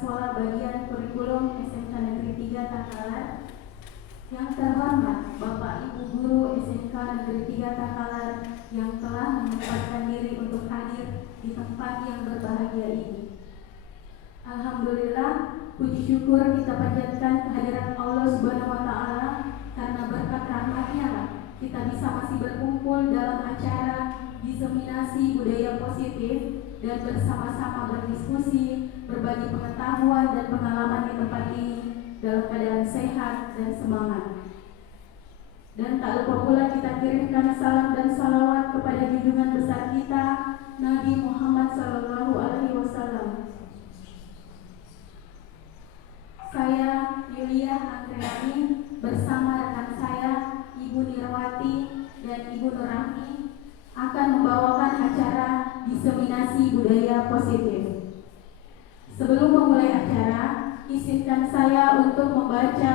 Sekolah Bagian Kurikulum SMK Negeri 3 Takalar. Yang terhormat Bapak Ibu Guru SMK Negeri 3 Takalar yang telah menyempatkan diri untuk hadir di tempat yang berbahagia ini. Alhamdulillah, puji syukur kita panjatkan kehadiran Allah Subhanahu wa Ta'ala karena berkat rahmat-Nya kita bisa masih berkumpul dalam acara diseminasi budaya positif dan bersama-sama berdiskusi, berbagi pengetahuan dan pengalaman di tempat ini dalam keadaan sehat dan semangat. Dan tak lupa pula kita kirimkan salam dan salawat kepada junjungan besar kita, Nabi Muhammad SAW. Saya Yulia Andreani bersama rekan saya Ibu Nirwati dan Ibu Nurahmi akan membawakan acara diseminasi budaya positif. Sebelum memulai acara, izinkan saya untuk membaca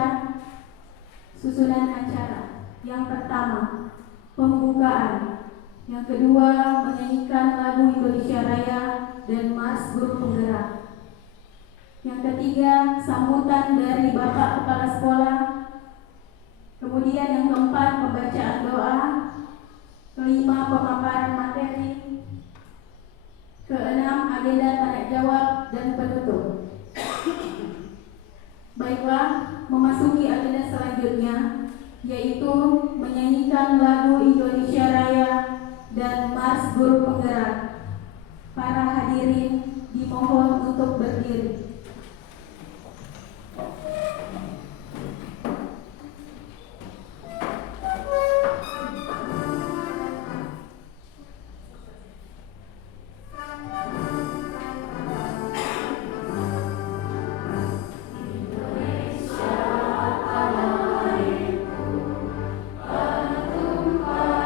susunan acara. Yang pertama, pembukaan. Yang kedua, menyanyikan lagu Indonesia Raya dan Mars Guru Penggerak. Yang ketiga, sambutan dari Bapak Kepala Sekolah. Kemudian yang keempat, pembacaan doa. Kelima, pemaparan materi. Keenam, agenda tanya jawab dan penutup. Baiklah, memasuki agenda selanjutnya, yaitu menyanyikan lagu Indonesia Raya dan Mars Guru Penggerak. Para hadirin dimohon untuk berdiri. Indonesia, tanah airku, penuh tumpah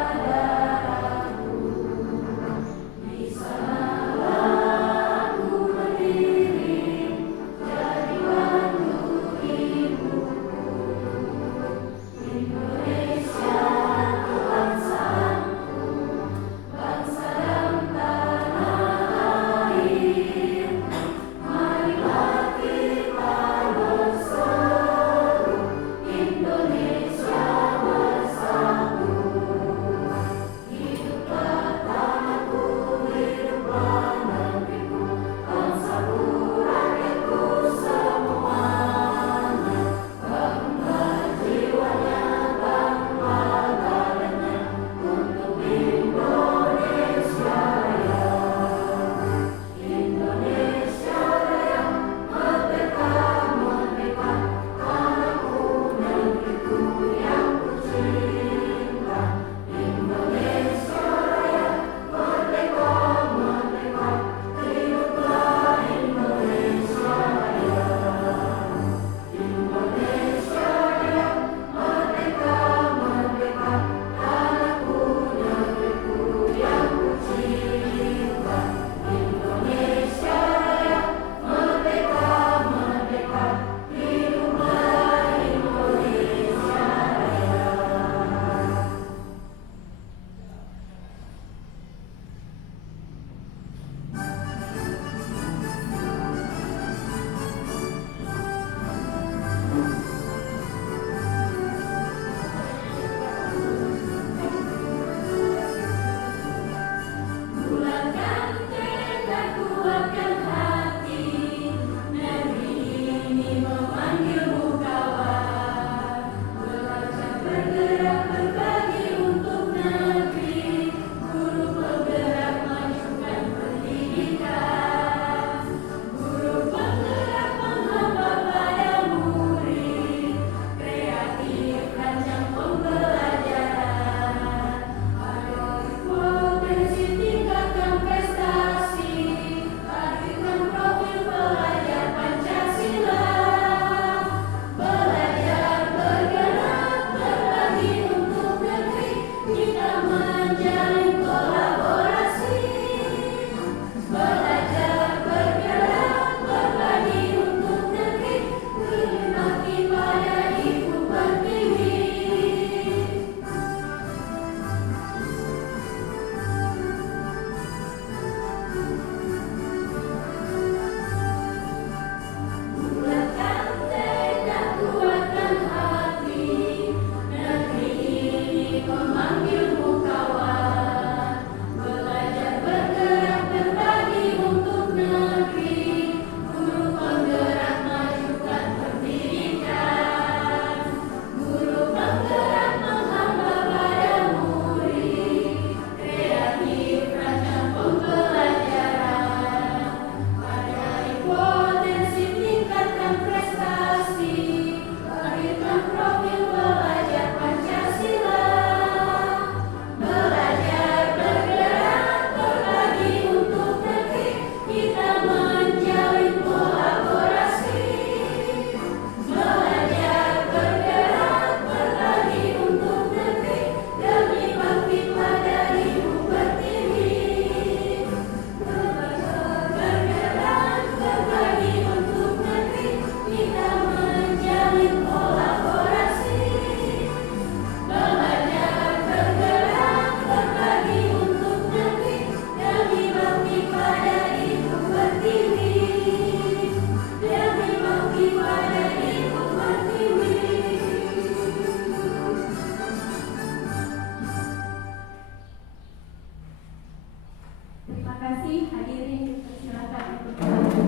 kasih, hadirin silakan untuk berlanjut.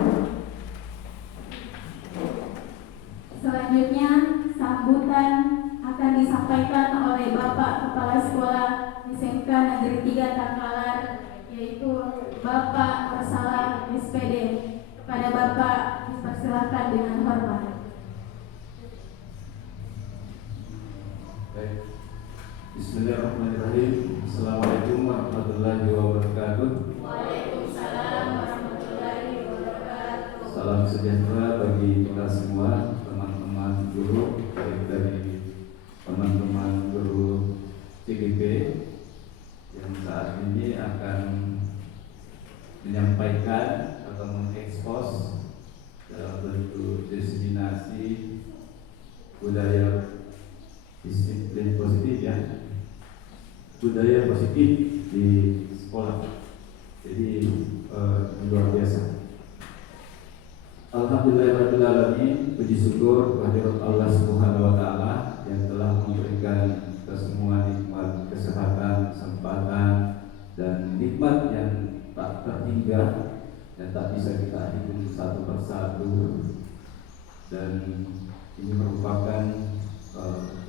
Selanjutnya sambutan akan disampaikan oleh Bapak Kepala Sekolah SMK Negeri 3 Takalar, yaitu Bapak Persala SPD. Kepada Bapak dipersilakan dengan hormat. Baik. Bismillahirrahmanirrahim. Assalamualaikum warahmatullahi wabarakatuh. Waalaikumsalam warahmatullahi wabarakatuh. Salam sejahtera bagi kita semua, teman-teman guru, baik dari teman-teman guru CGP yang saat ini akan menyampaikan atau mengekspos dalam bentuk diseminasi budaya disiplin positif, ya, budaya positif di sekolah. Jadi luar biasa. Alhamdulillahirabbil alamin, puji syukur kehadirat Allah Subhanahu wa taala yang telah memberikan kita semua nikmat kesehatan, kesempatan, dan nikmat yang tak terhingga dan tak bisa kita hitung satu persatu. Dan ini merupakan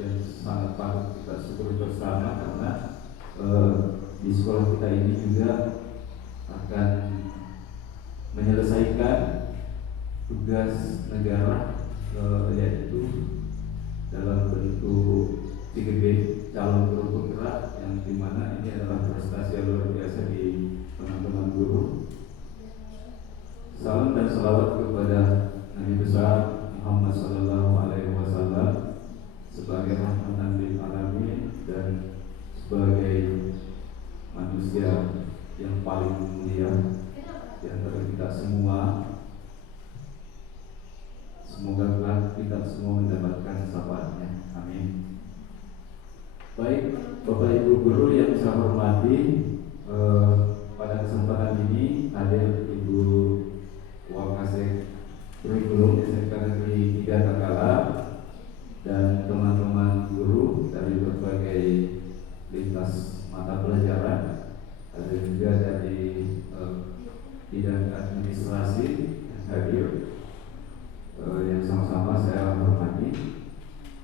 yang sangat patut kita syukuri bersama, karena di sekolah kita ini juga akan menyelesaikan tugas negara, yaitu dalam bentuk CGP, calon guru penggerak, yang dimana ini adalah prestasi yang luar biasa di teman-teman guru. Salam dan salawat kepada Nabi besar Muhammad Sallallahu Alaihi Wasallam sebagai rahmatan lil alamin dan sebagai manusia yang paling mulia di antara kita semua. Semoga kita semua mendapatkan syafaatnya. Amin. Baik, Bapak Ibu guru yang saya hormati, pada kesempatan ini hadir Ibu Wakasek Kurikulum SMK Negeri 3 Takalar dan teman-teman guru dari berbagai lintas mata pelajaran, ada juga dari bidang administrasi yang hadir, yang sama-sama saya hormati.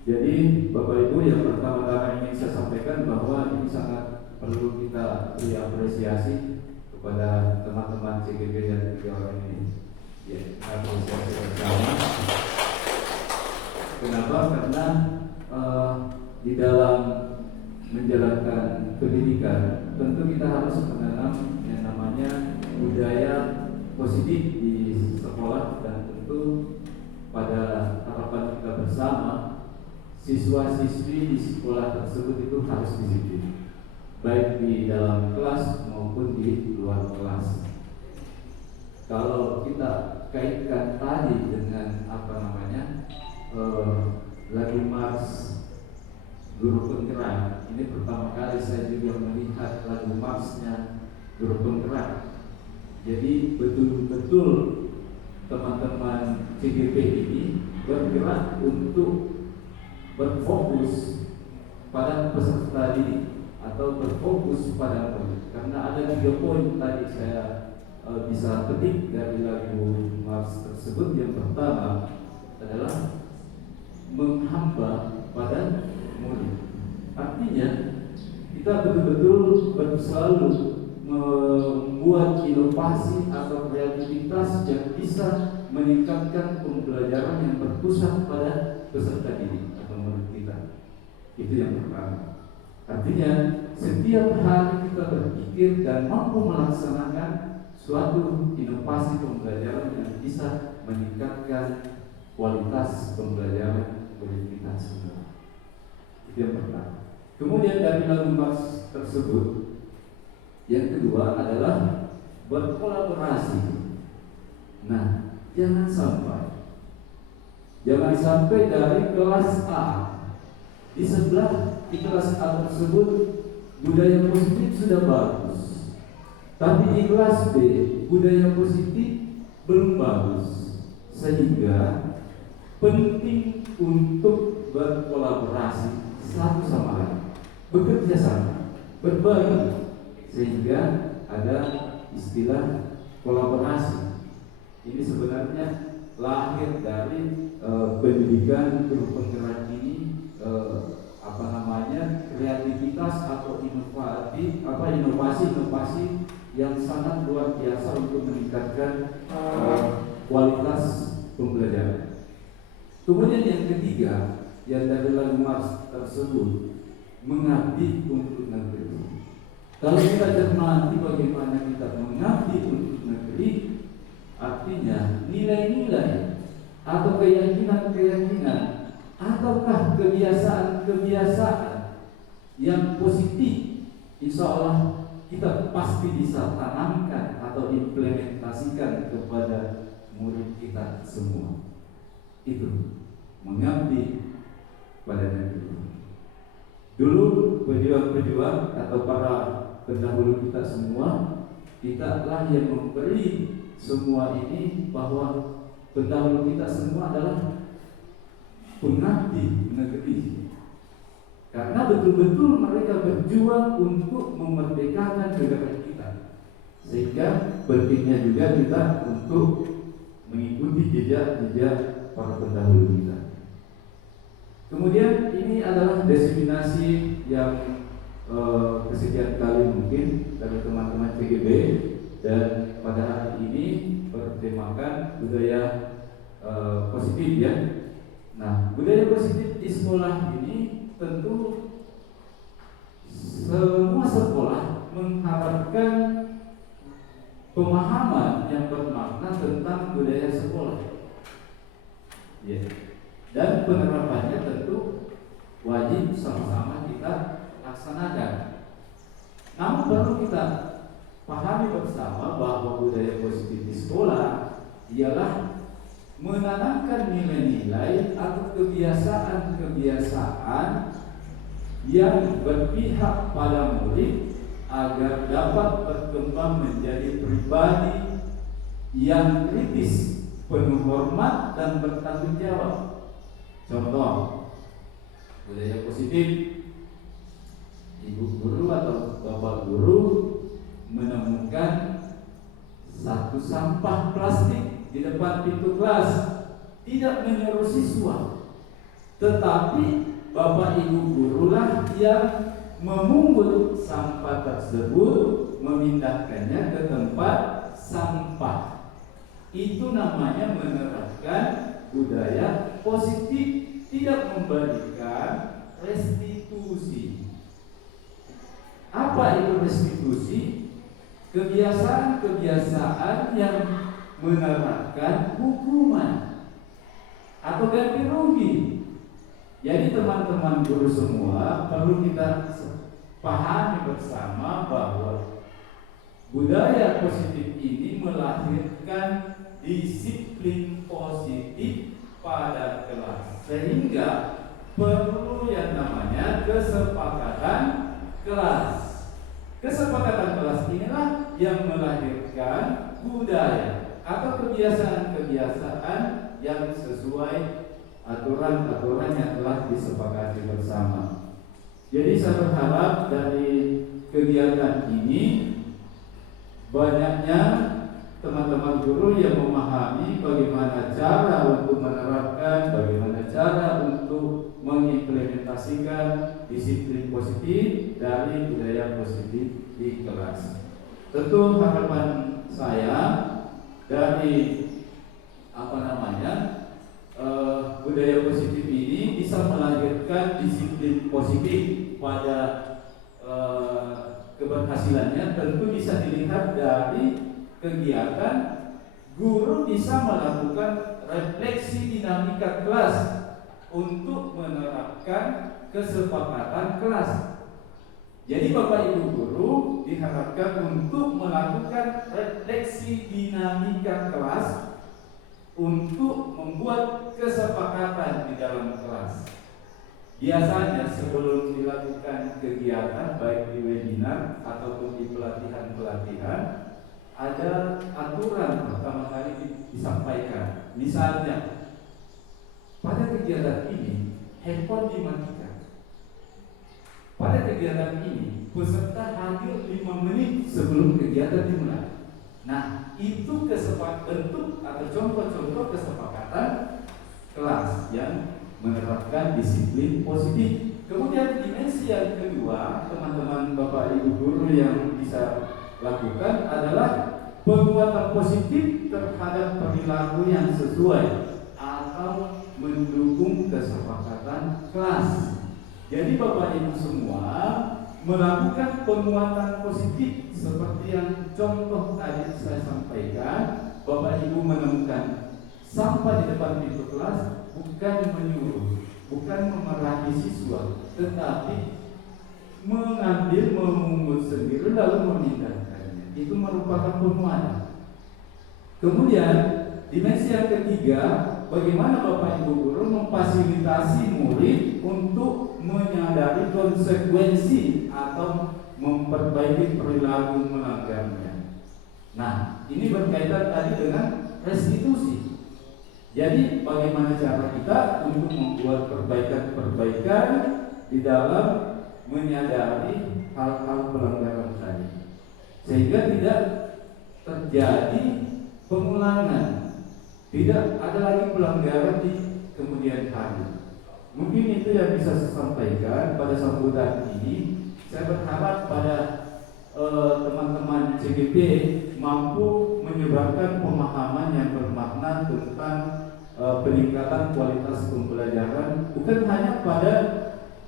Jadi Bapak Ibu, yang pertama-tama ingin saya sampaikan bahwa ini sangat perlu kita beri apresiasi kepada teman-teman CGP dan tiga orang ini. Ya, apresiasi bersama. Kenapa? Karena di dalam menjalankan pendidikan tentu kita harus menanam yang namanya budaya positif di sekolah, dan tentu pada harapan kita bersama siswa-siswi di sekolah tersebut itu harus disiplin, baik di dalam kelas maupun di luar kelas. Kalau kita kaitkan tadi dengan lagu Mars Guru Penggerak, ini pertama kali saya juga melihat lagu Marsnya Guru Penggerak. Jadi betul-betul teman-teman CGP ini bergerak untuk berfokus pada peserta didik atau berfokus pada poin. Karena ada 3 poin tadi saya bisa petik dari lagu Mars tersebut. Yang pertama adalah menghamba pada murid. Artinya kita betul-betul selalu membuat inovasi atau kreativitas yang bisa meningkatkan pembelajaran yang berpusat pada peserta didik atau murid kita. Itu yang pertama. Artinya setiap hari kita berpikir dan mampu melaksanakan suatu inovasi pembelajaran yang bisa meningkatkan kualitas pembelajaran murid kita semua. Itu yang pertama. Kemudian dari lagu Mars tersebut, yang kedua adalah berkolaborasi. Nah, jangan sampai dari kelas A, di sebelah di kelas A tersebut budaya positif sudah bagus, tapi di kelas B budaya positif belum bagus. Sehingga penting untuk berkolaborasi satu sama lain, bekerja sama, berbagi, sehingga ada istilah kolaborasi. Ini sebenarnya lahir dari pendidikan guru penggerak ini, kreativitas atau inovasi yang sangat luar biasa untuk meningkatkan kualitas pembelajaran. Kemudian yang ketiga, yang dari lagu Mars tersebut, mengabdi untuk negeri. Kalau kita cermati bagaimana kita mengabdi untuk negeri, artinya nilai-nilai atau keyakinan-keyakinan ataukah kebiasaan-kebiasaan yang positif, insya Allah kita pasti bisa tanamkan atau implementasikan kepada murid kita semua. Itu mengabdi pada negeri. Dulu pejuang-pejuang atau para pendahulu kita semua, kita lah yang memberi semua ini, bahwa pendahulu kita semua adalah pengabdi negeri. Karena betul-betul mereka berjuang untuk memerdekakan negara kita. Sehingga pentingnya juga kita untuk mengikuti jejak-jejak para pendahulu kita. Kemudian ini adalah diseminasi yang kesekian kali mungkin dari teman-teman CGB, dan pada hari ini bertemakan budaya positif ya. Nah, budaya positif di sekolah ini tentu semua sekolah mengharapkan pemahaman yang bermakna tentang budaya sekolah. Ya. Dan penerapannya tentu wajib sama-sama kita laksanakan. Namun perlu kita pahami bersama bahwa budaya positif di sekolah ialah menanamkan nilai-nilai atau kebiasaan-kebiasaan yang berpihak pada murid agar dapat berkembang menjadi pribadi yang kritis, penuh hormat dan bertanggung jawab. Contoh budaya positif, ibu guru atau bapak guru menemukan satu sampah plastik di depan pintu kelas, tidak menyuruh siswa, tetapi bapak ibu gurulah yang memungut sampah tersebut, memindahkannya ke tempat sampah. Itu namanya menerapkan budaya positif, tidak memberikan restitusi. Apa itu restitusi? Kebiasaan-kebiasaan yang menerapkan hukuman atau ganti rugi. Jadi teman-teman guru semua perlu kita pahami bersama bahwa budaya positif ini melahirkan disiplin positif pada kelas, sehingga perlu yang namanya kesepakatan kelas. Kesepakatan kelas inilah yang melahirkan budaya atau kebiasaan-kebiasaan yang sesuai aturan-aturan yang telah disepakati bersama. Jadi saya berharap dari kegiatan ini banyaknya teman-teman guru yang memahami bagaimana cara untuk menerapkan, bagaimana cara untuk mengimplementasikan disiplin positif dari budaya positif di kelas. Tentu harapan saya dari budaya positif ini bisa melahirkan disiplin positif pada keberhasilannya tentu bisa dilihat dari kegiatan guru bisa melakukan refleksi dinamika kelas untuk menerapkan kesepakatan kelas. Jadi Bapak Ibu guru diharapkan untuk melakukan refleksi dinamika kelas untuk membuat kesepakatan di dalam kelas. Biasanya sebelum dilakukan kegiatan baik di webinar ataupun di pelatihan-pelatihan ada aturan pertama kali disampaikan. Misalnya pada kegiatan ini handphone dimatikan. Pada kegiatan ini peserta hadir 5 menit sebelum kegiatan dimulai. Nah, itu bentuk atau contoh-contoh kesepakatan kelas yang menerapkan disiplin positif. Kemudian dimensi yang kedua, teman-teman Bapak Ibu guru yang bisa lakukan adalah penguatan positif terhadap perilaku yang sesuai atau mendukung kesepakatan kelas. Jadi Bapak Ibu semua melakukan penguatan positif seperti yang contoh tadi saya sampaikan. Bapak Ibu menemukan sampah di depan pintu kelas, bukan menyuruh, bukan memarahi siswa, tetapi mengambil, memungut sendiri lalu memindahkannya. Itu merupakan penguatan. Kemudian dimensi yang ketiga, bagaimana Bapak Ibu guru memfasilitasi murid untuk menyadari konsekuensi atau memperbaiki perilaku melanggarnya. Nah, ini berkaitan tadi dengan restitusi. Jadi bagaimana cara kita untuk membuat perbaikan-perbaikan di dalam menyadari hal-hal pelanggaran tadi, sehingga tidak terjadi pengulangan, tidak ada lagi pelanggaran di kemudian hari. Mungkin itu yang bisa saya sampaikan pada sambutan ini. Saya berharap pada teman-teman CGP mampu menyebarkan pemahaman yang bermakna tentang peningkatan kualitas pembelajaran, bukan hanya pada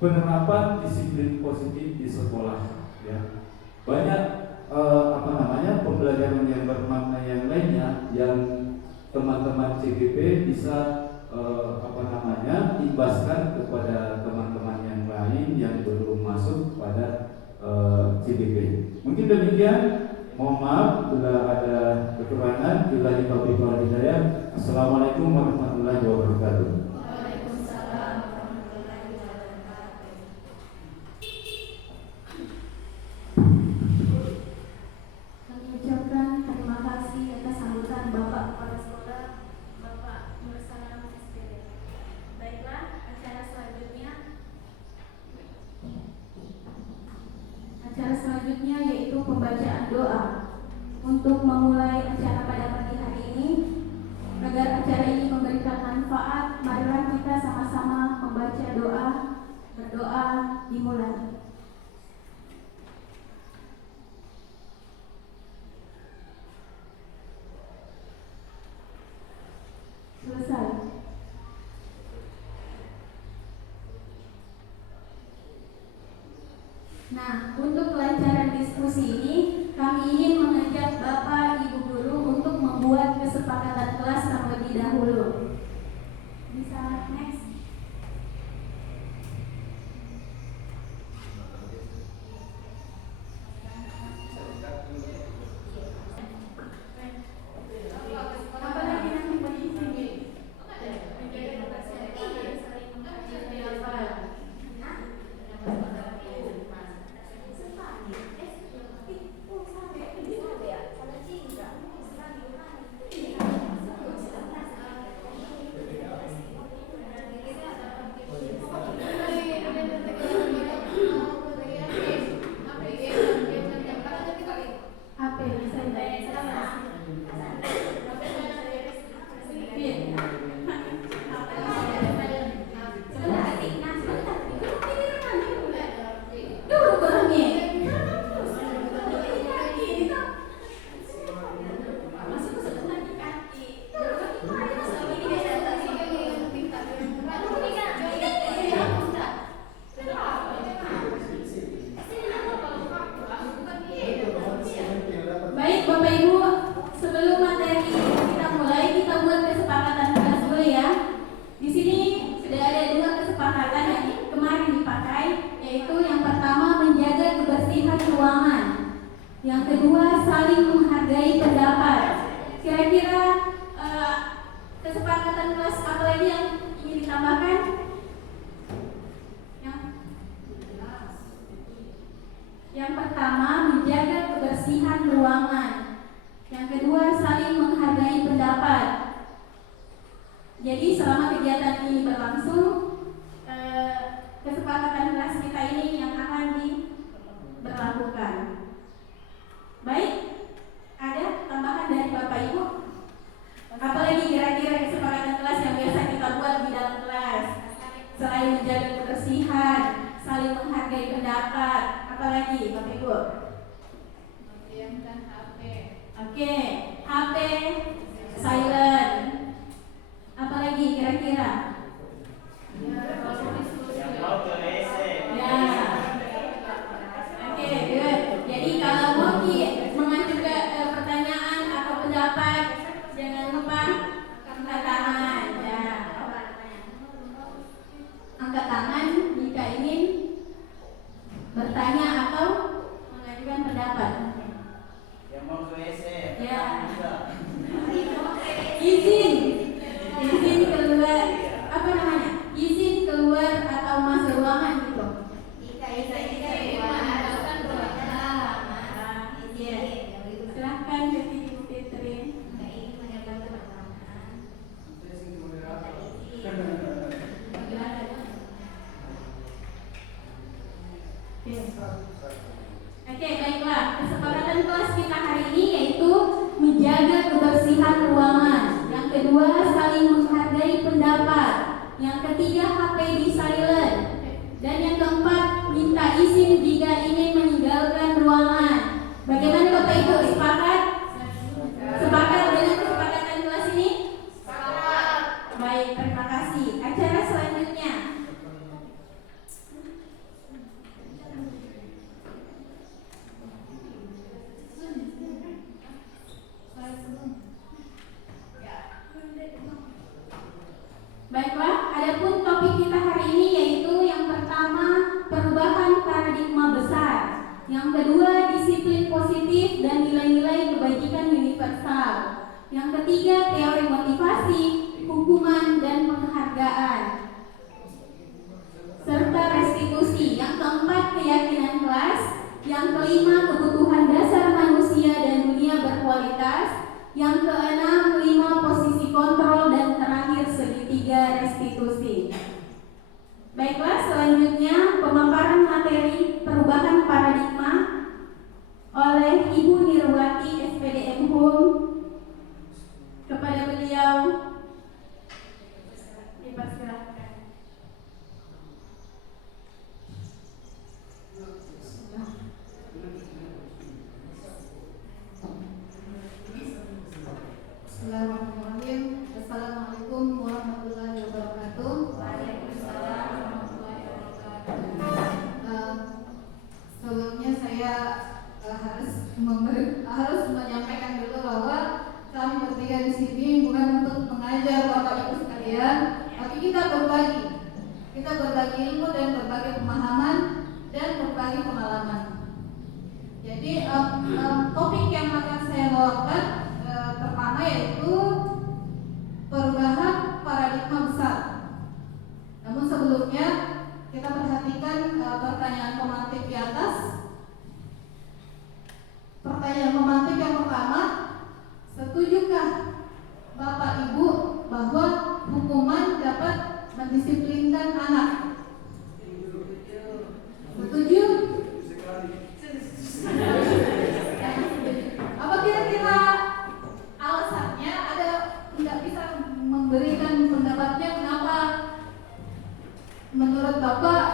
penerapan disiplin positif di sekolah, ya. Banyak pembelajaran yang bermakna yang lainnya yang teman-teman CGP bisa imbaskan kepada teman-teman yang lain yang belum masuk pada CGP. Mungkin demikian. Mohon maaf bila ada kekurangan. Billahi taufiq wal hidayah. Assalamualaikum warahmatullahi wabarakatuh. Waalaikumsalam warahmatullahi wabarakatuh. Kami ucapkan terima kasih atas sambutan Bapak Kepala Sekolah, Bapak Nur Salam SPD. Baiklah, acara selanjutnya yaitu pembacaan doa. Untuk memulai acara pada pagi hari ini, agar acara ini memberikan manfaat, marilah kita sama-sama membaca doa. Berdoa dimulai. Selesai. Nah, untuk kelancaran diskusi ini, kami ingin mengajak Bapak Ibu guru untuk membuat kesepakatan kelas terlebih dahulu. Bisa next. Apalagi nanti di sini. Baik Bapak Ibu, sebelum materi kita mulai, kita buat kesepakatan kelas dulu ya. Di sini sudah ada 2 kesepakatan yang kemarin dipakai, yaitu yang pertama menjaga kebersihan ruangan, yang kedua saling menghargai pendapat. Kira-kira kesepakatan kelas apa lagi yang ingin ditambahkan? Yang pertama menjaga kebersihan ruangan, yang kedua saling menghargai pendapat. Jadi selama kegiatan ini berlangsung, kesepakatan kelas kita ini yang akan diberlakukan. Baik, ada tambahan? pelajaran kelas kita hari ini yaitu menjaga kebersihan ruangan. Yang kedua, saling menghargai pendapat. Yang ketiga, HP di silent. Dan yang keempat, minta izin jika ingin meninggalkan ruangan. Bagaimana Bapak Ibu, sepakat? Sepakat dengan kesepakatan kelas ini? Sepakat. Baik, terima kasih. Acara selanjutnya. Baiklah, adapun topik kita hari ini yaitu yang pertama, perubahan paradigma besar. Yang kedua, disiplin positif dan nilai-nilai kebajikan universal. Yang ketiga, teori motivasi, hukuman dan penghargaan, serta restitusi. Yang keempat, keyakinan kelas. Yang kelima, kebutuhan dasar manusia dan dunia berkualitas. Yang keenam, 5 posisi kontrol, dan terakhir segitiga restitusi. Baiklah, selanjutnya pemaparan materi perubahan paradigma oleh Ibu Nirwati SPDM Home. Kepada beliau dipersilakan. Bismillahirrahmanirrahim. Assalamualaikum warahmatullahi wabarakatuh. Waalaikumsalam warahmatullahi wabarakatuh. Sebelumnya saya harus menyampaikan dulu bahwa kami bertiga di sini bukan untuk mengajar Bapak Ibu sekalian, tapi kita berbagi ilmu dan berbagi pemahaman dan berbagi pengalaman. Jadi topik yang akan saya bawakan pertama yaitu perubahan paradigma besar. Namun sebelumnya kita perhatikan pertanyaan pemantik di atas. Pertanyaan pemantik yang pertama, setujukah Bapak Ibu bahwa hukuman dapat mendisiplinkan anak? Setuju? Apa kira-kira alasannya? Ada tidak bisa memberikan pendapatnya kenapa menurut Bapak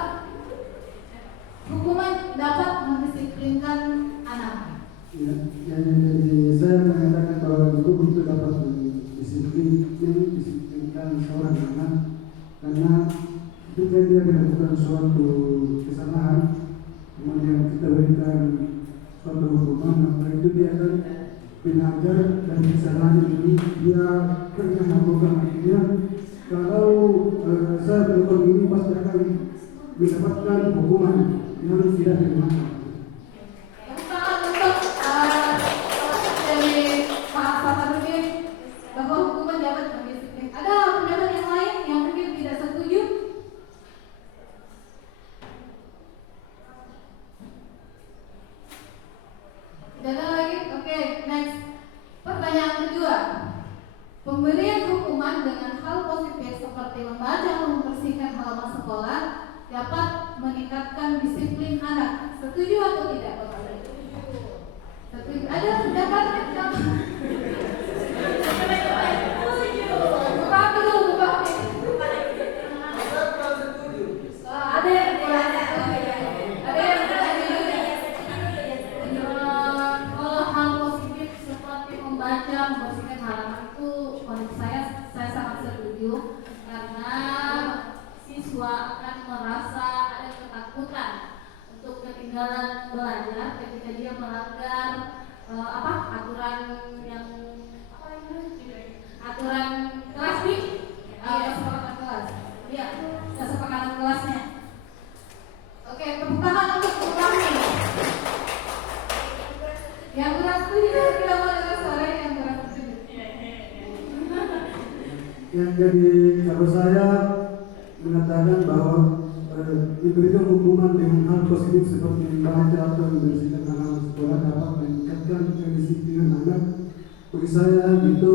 hukuman dapat mendisiplinkan anak? Ya, jadi saya mengatakan bahwa hukum itu dapat mendisiplinkan seorang anak karena ketika dia melakukan suatu kesalahan kemudian kita berikan suatu hukuman, maka itu dia akan belajar dan kesalahan ini dia kerja melakukan akhirnya. Kalau saya melakukan ini pasti akan mendapatkan hukuman yang tidak dimakan. Bahwa hukuman dapat mendisiplinkan. Ada pendapat yang lain yang mungkin tidak setuju? Tidak ada lagi? Oke, next. Pertanyaan kedua. Pemberian hukuman dengan hal positif seperti membaca atau membersihkan halaman sekolah dapat meningkatkan disiplin anak. Setuju atau tidak, Bapak? Setuju. Ada pendapat yang membersihkan halaman itu menurut saya sangat setuju karena siswa akan merasa ada ketakutan untuk ketinggalan belajar ketika dia melanggar aturan kelas nih, kesepakatan kelas. Iya, kesepakatan kelasnya. Oke, tepuk tangan untuk programnya. Yang kurang setuju kita mau dengar suara yang kurang setuju. Yang jadi kalau saya mengatakan bahwa diberikan hukuman dengan hal positif seperti membaca atau membersihkan halaman sekolah dapat meningkatkan kedisiplinan anak. Bagi saya itu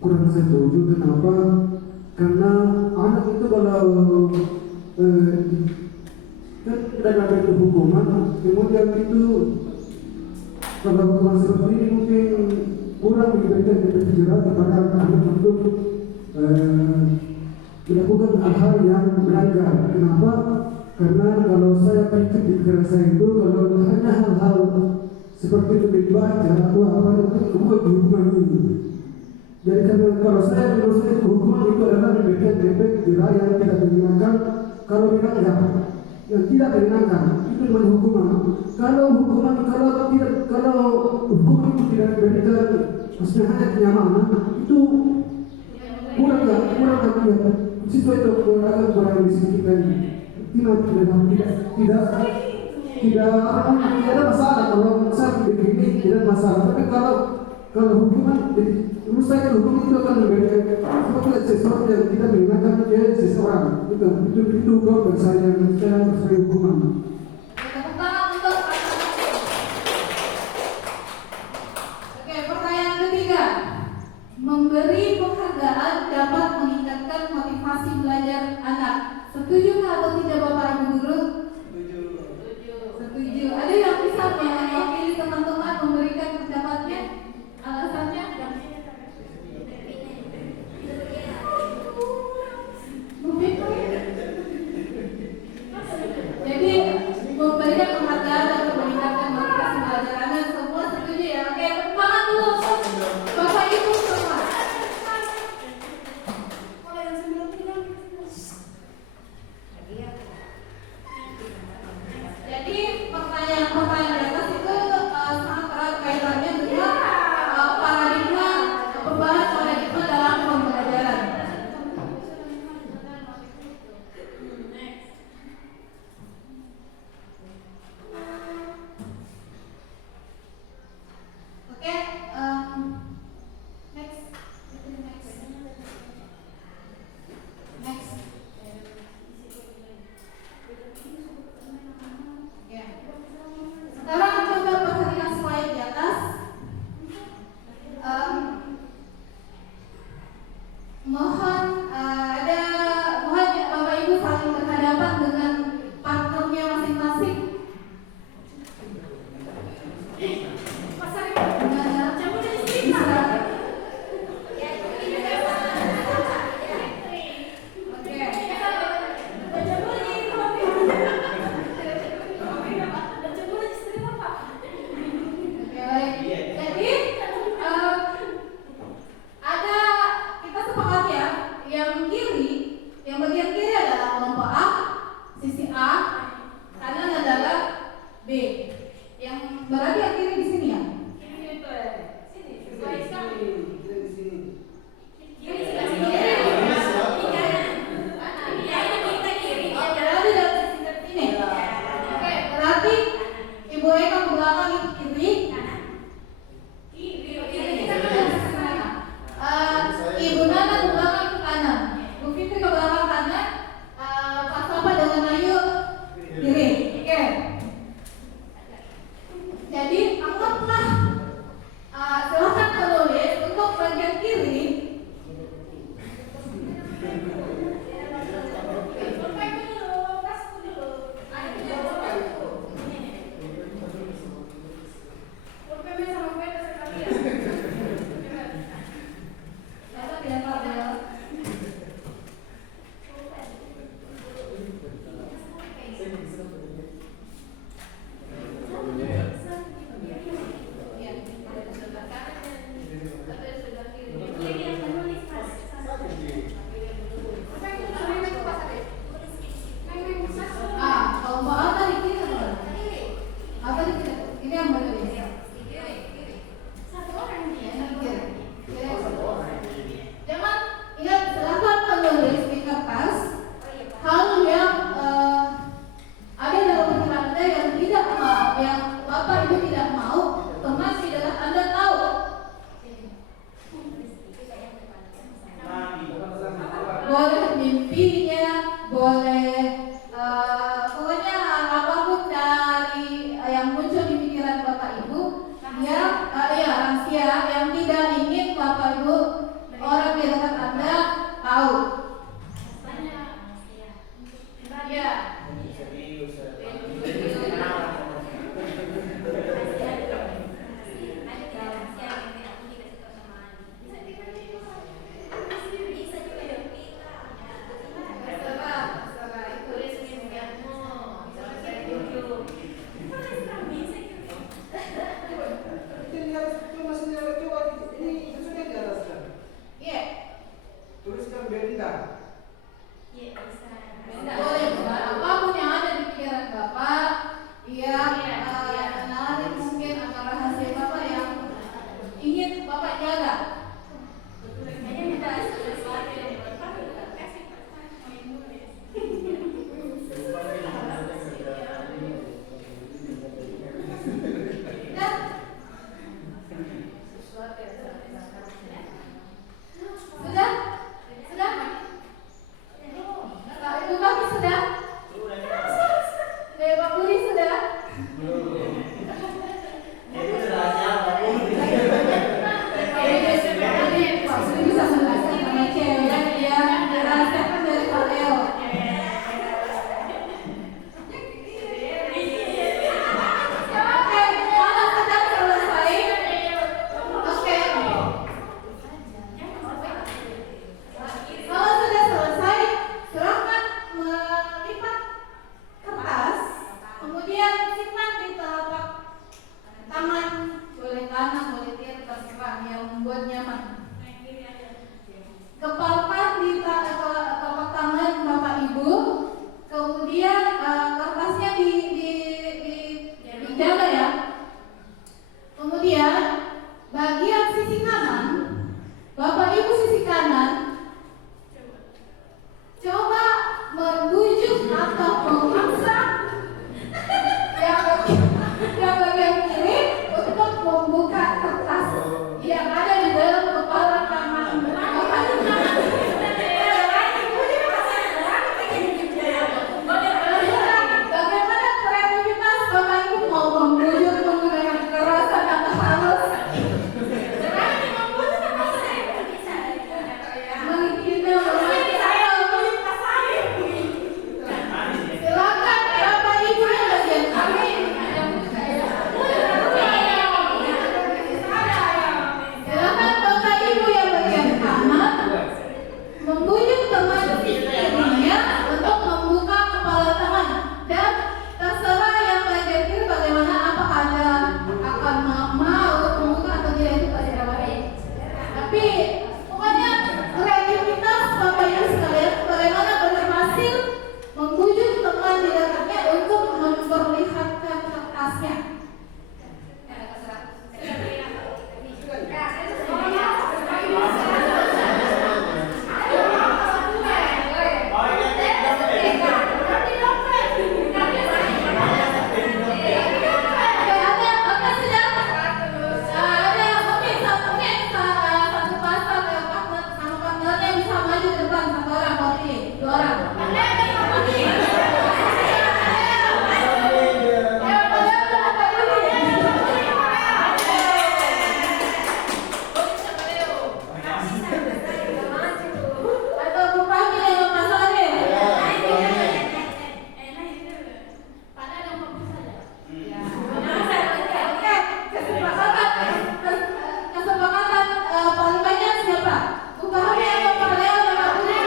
kurang setuju. Kenapa? Karena anak itu kalau kan tidak ada itu hukum hukuman, kemudian itu kalau hukuman seperti ini mungkin kurang diberikan efek jerat kepada anak-anak untuk melakukan hal-hal yang melanggar. Kenapa? Karena kalau saya pikir di pikiran saya itu kalau hanya hal-hal seperti itu dibaca atau apa itu kemudian dihukuman ini. Jadi kalau saya menurut saya hukuman itu adalah memberikan efek jerat yang tidak menyenangkan kalau melanggar, yang tidak menyenangkan itu namanya hukuman. Kalau hukuman itu tidak memberikan maksudnya hanya kenyamanan itu kurang ya. Siswa itu kurang disikapkan. Tidak ada masalah kalau saya begini tidak masalah. Tapi kalau hukuman, menurut saya hukum itu akan memberikan sesuatu yang tidak menyenangkan seseorang. Itu hukum bagi saya sebagai hukuman. Oke, pertanyaan ketiga. Memberi penghargaan dapat meningkatkan motivasi belajar anak. Setuju atau tidak Bapak Ibu Guru? Setuju. Ada yang bisa mewakili teman-teman memberikan pendapatnya? Alasannya? Jadi memberikan penghargaan dapat meningkatkan motivasi belajar anak. Semua setuju ya? Oke, tangan dulu. Bapak Ibu semua. Jadi pertanyaan di atas itu sangat erat kaitannya dengan paradigma, perubahan paradigma dalam pembelajaran. Oke, next. Ya. Sekarang coba perhatikan slide di atas. Mohon ya Bapak Ibu saling berhadapan dengan partnernya masing-masing. Yang bagian kiri adalah kelompok A, sisi A, kanan adalah B. Yang berarti yang kiri di sini ya? Berarti Ibu Eka ke belakang itu kiri. Ibu Nana ke belakang itu kanan. Bu Fitri ke belakang kanan. Pak Sapa dengan Ayu kiri. Oke. Jadi anggap dijaga ya. Kemudian bagian sisi kanan, Bapak Ibu sisi kanan, coba membujuk atau memaksa yang bagian kiri untuk membuka kertas yang ada di dalam kepala kanan Bapak. Bagaimana kreativitas Bapak Ibu mau membujuk menggunakan kekerasan atau halus? Menghina silakan Bapak Ibu yang bagian kami. Silakan Bapak Ibu yang bagian kanan membujuk teman kirinya untuk membuka kepala tangan, dan terserah yang bagian kiri bagaimana, apakah Anda akan mau membuka atau tidak, itu terserah Bapak. Tapi pokoknya kreativitas Bapak Ibu sekalian bagaimana berhasil membujuk teman di dekatnya untuk memperlihatkan kertasnya. Kesepakatan paling banyak siapa? Buka HP atau Pak Leo dan Pak Budi?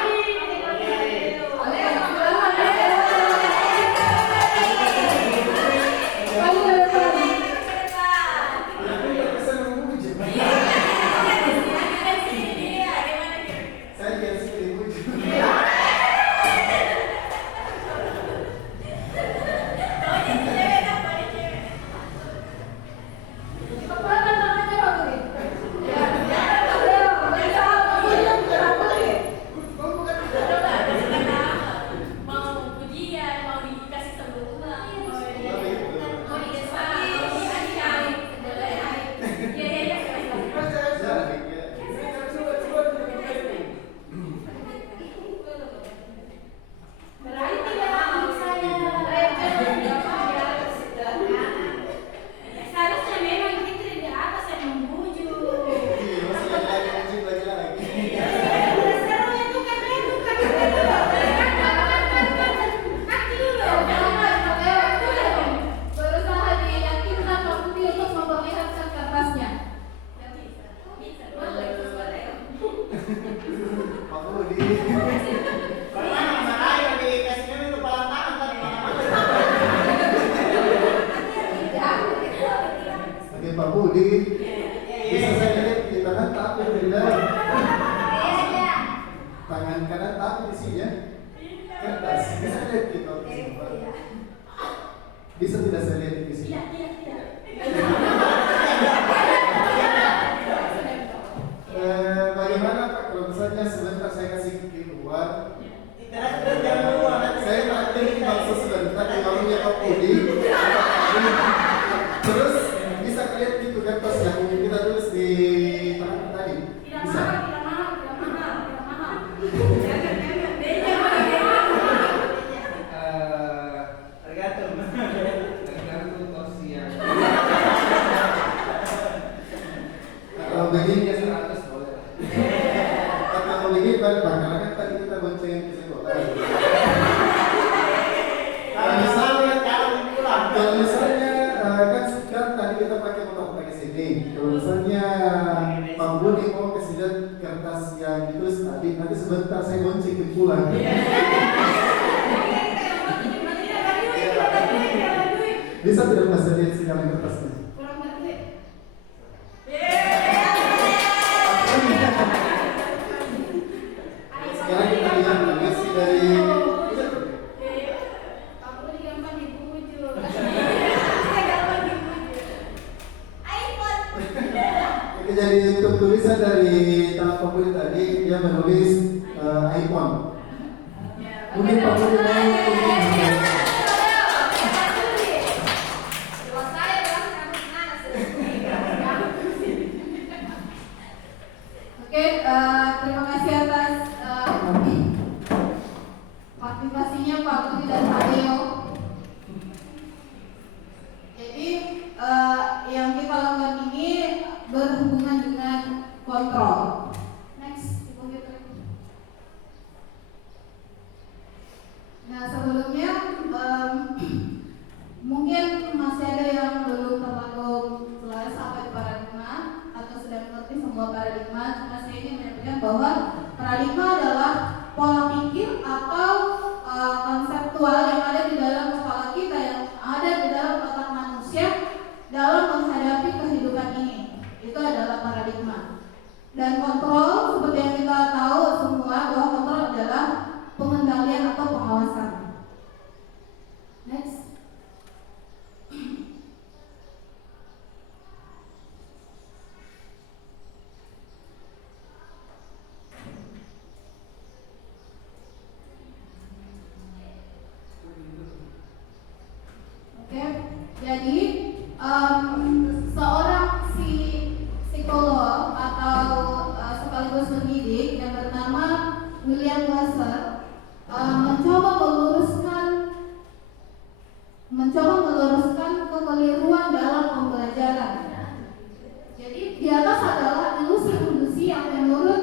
Berusaha diyakinkan Pak Budi untuk memperlihatkan kertasnya. Pak Budi. Oke Pak Budi, bisa saya lihat di tangan tapi tidak. Tangan kanan tapi di sini ya. Kertas, bisa lihat kita di sini Pak. Bisa tidak saya lihat di sini? Bagaimana Pak kalau misalnya sebentar saya kasih keluar? Saya nanti maksud sebentar di warungnya Pak Budi. Terus bisa lihat itu kertas yang kita tulis di tangan tadi. Bisa. Tergantung porsi yang Kalau begini 100 boleh. kalau begini Pak, karena kan tadi kita bonceng ke sekolah. Kalau misalnya kan tadi kita pakai motor ke sini. Kalau misalnya Pak Budi mau kasih lihat kertas yang ditulis tadi, nanti sebentar saya bonceng ke pulang. Bisa tidak Mas lihat segala kertasnya? Sekarang kita lihat versi dari jadi untuk tulisan dari Pak Budi tadi dia menulis iPhone. Mungkin Pak Budi mau Oke, terima kasih atas partisipasinya Pak Budi dan Pak Leo. Jadi yang kita lakukan ini berhubungan dengan kontrol. Next, nah sebelumnya mungkin masih ada yang belum terlalu selaras sampai paradigma atau sudah mengerti semua paradigma. Cuma saya ingin menyampaikan bahwa paradigma adalah pola pikir atau konseptual yang ada di dalam kepala kita, yang ada di dalam otak manusia dalam menghadapi kehidupan ini. Itu adalah paradigma. Dan kontrol, seperti yang kita tahu semua, bahwa kontrol adalah pengendalian atau pengawasan. Next. Oke, jadi seorang psikolog atau sekaligus pendidik yang bernama William Glasser mencoba meluruskan kekeliruan dalam pembelajaran. Jadi di atas adalah ilusi-ilusi yang menurut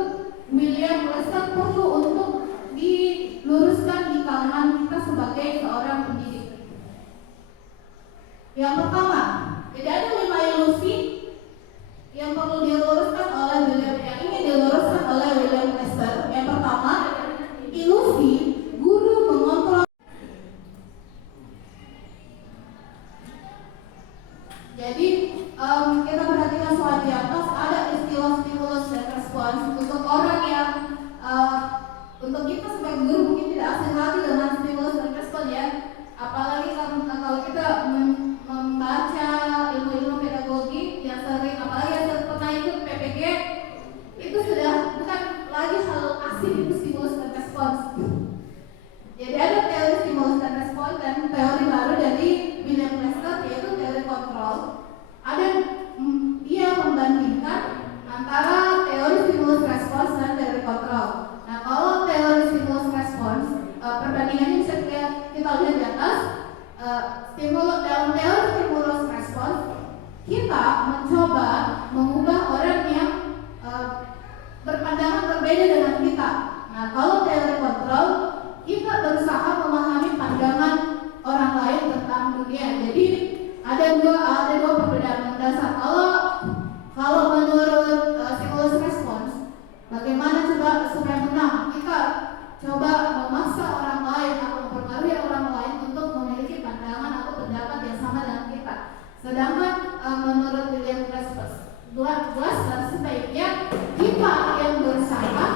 William Glasser perlu untuk diluruskan di kalangan kita sebagai seorang pendidik. Yang pertama, jadi ada 5 ilusi yang perlu diluruskan oleh yang ingin diluruskan oleh William Glasser. Yang pertama, ilusi guru mengontrol. Jadi kita perhatikan slide di atas, ada istilah stimulus dan respons untuk orang yang untuk kita sebagai guru mungkin tidak asing lagi dengan stimulus dan respons ya. Apalagi kalau kita membaca ilmu-ilmu pedagogi yang sering, apalagi yang pernah ikut PPG, itu sudah bukan lagi hal asing, itu stimulus dan respons. Jadi ada teori stimulus dan respons dan teori baru dari William Glasser yaitu teori kontrol. Ada dia membandingkan antara teori stimulus respons dan teori kontrol. Nah, kalau teori stimulus respons perbandingannya bisa kita lihat di atas. Dalam teori stimulus respons kita mencoba mengubah orang yang berpandangan berbeda dengan kita. Nah, kalau teori kontrol kita berusaha memahami pandangan orang lain tentang dunia. Jadi ada dua perbedaan mendasar. Kalau menurut stimulus respons, bagaimana coba supaya menang? Kita coba memaksa orang lain atau mempengaruhi orang lain untuk memiliki pandangan atau pendapat yang sama dengan kita. Sedangkan menurut William Glasser sebaiknya kita yang berusaha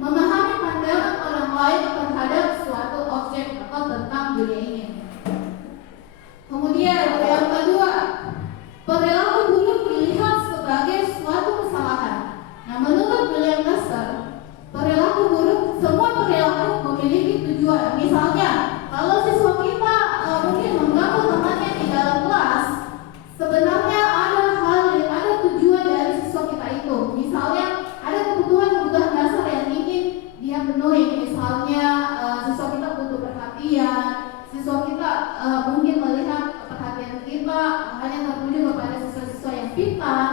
memahami pandangan orang lain terhadap suatu objek atau tentang dunia ini. Kemudian yang kedua, perilaku buruk dilihat sebagai suatu kesalahan. Nah, menurut William Glasser, perilaku buruk, semua perilaku memiliki tujuan. Misalnya, kalau siswa kita mungkin mengganggu temannya di dalam kelas, sebenarnya ada tujuan dari siswa kita itu. Misalnya, ada kebutuhan dasar yang ingin dia penuhi. Misalnya, siswa kita butuh perhatian, siswa kita mungkin melihat perhatian kita hanya tertuju kepada siswa-siswa yang pintar.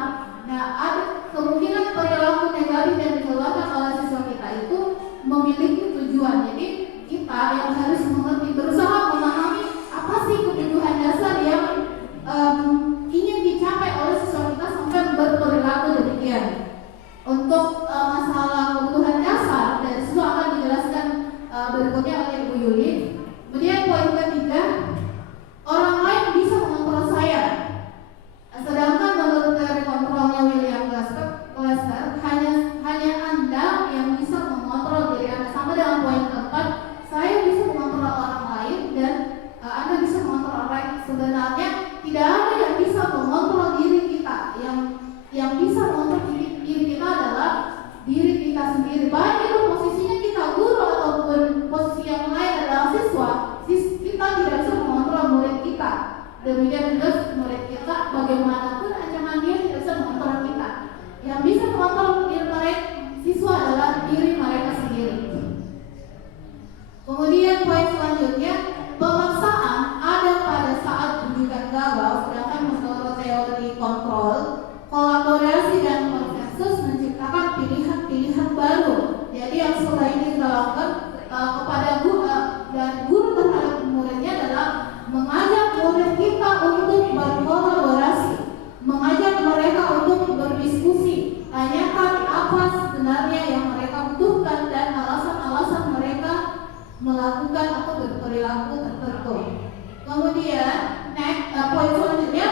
Nah, ada kemungkinan perilaku negatif yang dikeluarkan oleh siswa kita itu memiliki tujuan. Jadi kita yang harus mengerti, berusaha memahami apa sih kebutuhan dasar yang ingin dicapai oleh siswa kita sampai berperilaku demikian. Untuk masalah kebutuhan dasar dari siswa akan dijelaskan berikutnya oleh Ibu Yuli. Kemudian poin ketiga, orang lain bisa mengontrol saya. Sedangkan menurut teori kontrolnya William bagaimanapun ancaman dia tidak bisa mengontrol kita. Yang bisa mengontrol diri mereka siswa adalah diri mereka sendiri. Kemudian poin selanjutnya, pemaksaan ada pada saat rujukan gagal, sedangkan menurut teori kontrol, kolaborasi dan konsensus menciptakan pilihan-pilihan baru. Jadi yang setelah ini kita lakukan kepada guru terhadap muridnya adalah mengajak murid kita untuk berkolaborasi, mengajak mereka untuk berdiskusi, tanyakan apa sebenarnya yang mereka butuhkan dan alasan-alasan mereka melakukan atau berperilaku tertentu. Kemudian poin selanjutnya,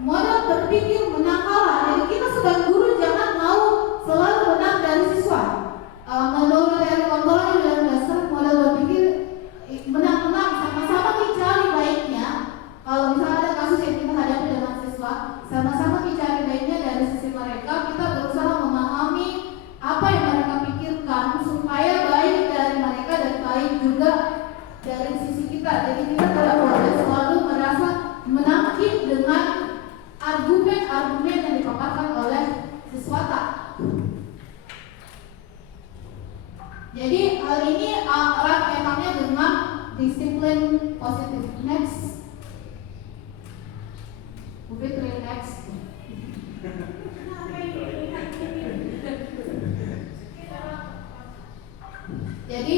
modal berpikir menang kalah. Jadi kita sebagai guru jangan mau selalu menang dari siswa. Menurut dari kontrol yang dasar, modal berpikir menang-menang, sama-sama dicari baiknya. Kalau misalnya ada kasus yang kita hadapi dengan siswa, sama-sama dicari baiknya dari sisi mereka. Kita berusaha memahami apa yang mereka pikirkan supaya baik dari mereka dan baik juga dari sisi kita. Jadi kita tidak boleh selalu merasa menangkap dengan argumen-argumen yang dipaparkan oleh siswa. Jadi hal ini erat kaitannya dengan disiplin positif. Next, Putri, next. Jadi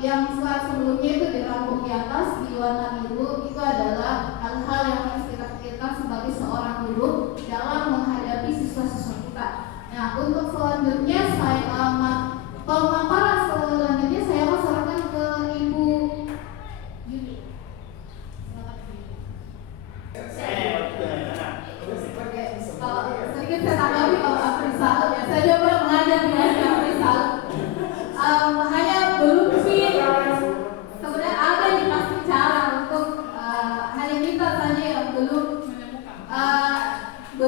yang slide sebelumnya itu dirangkum di atas di warna biru, itu adalah hal-hal yang harus kita pikirkan sebagai seorang guru dalam menghadapi siswa-siswa kita. Nah, untuk selanjutnya pemaparan selanjutnya saya akan serahkan ke Ibu Yuni. Sedikit saya tanggapi kalau Afrisal, ya saya juga mengajar di Afrisal. Hanya belum sih sebenarnya ada yang pasti cara untuk hanya kita saja yang belum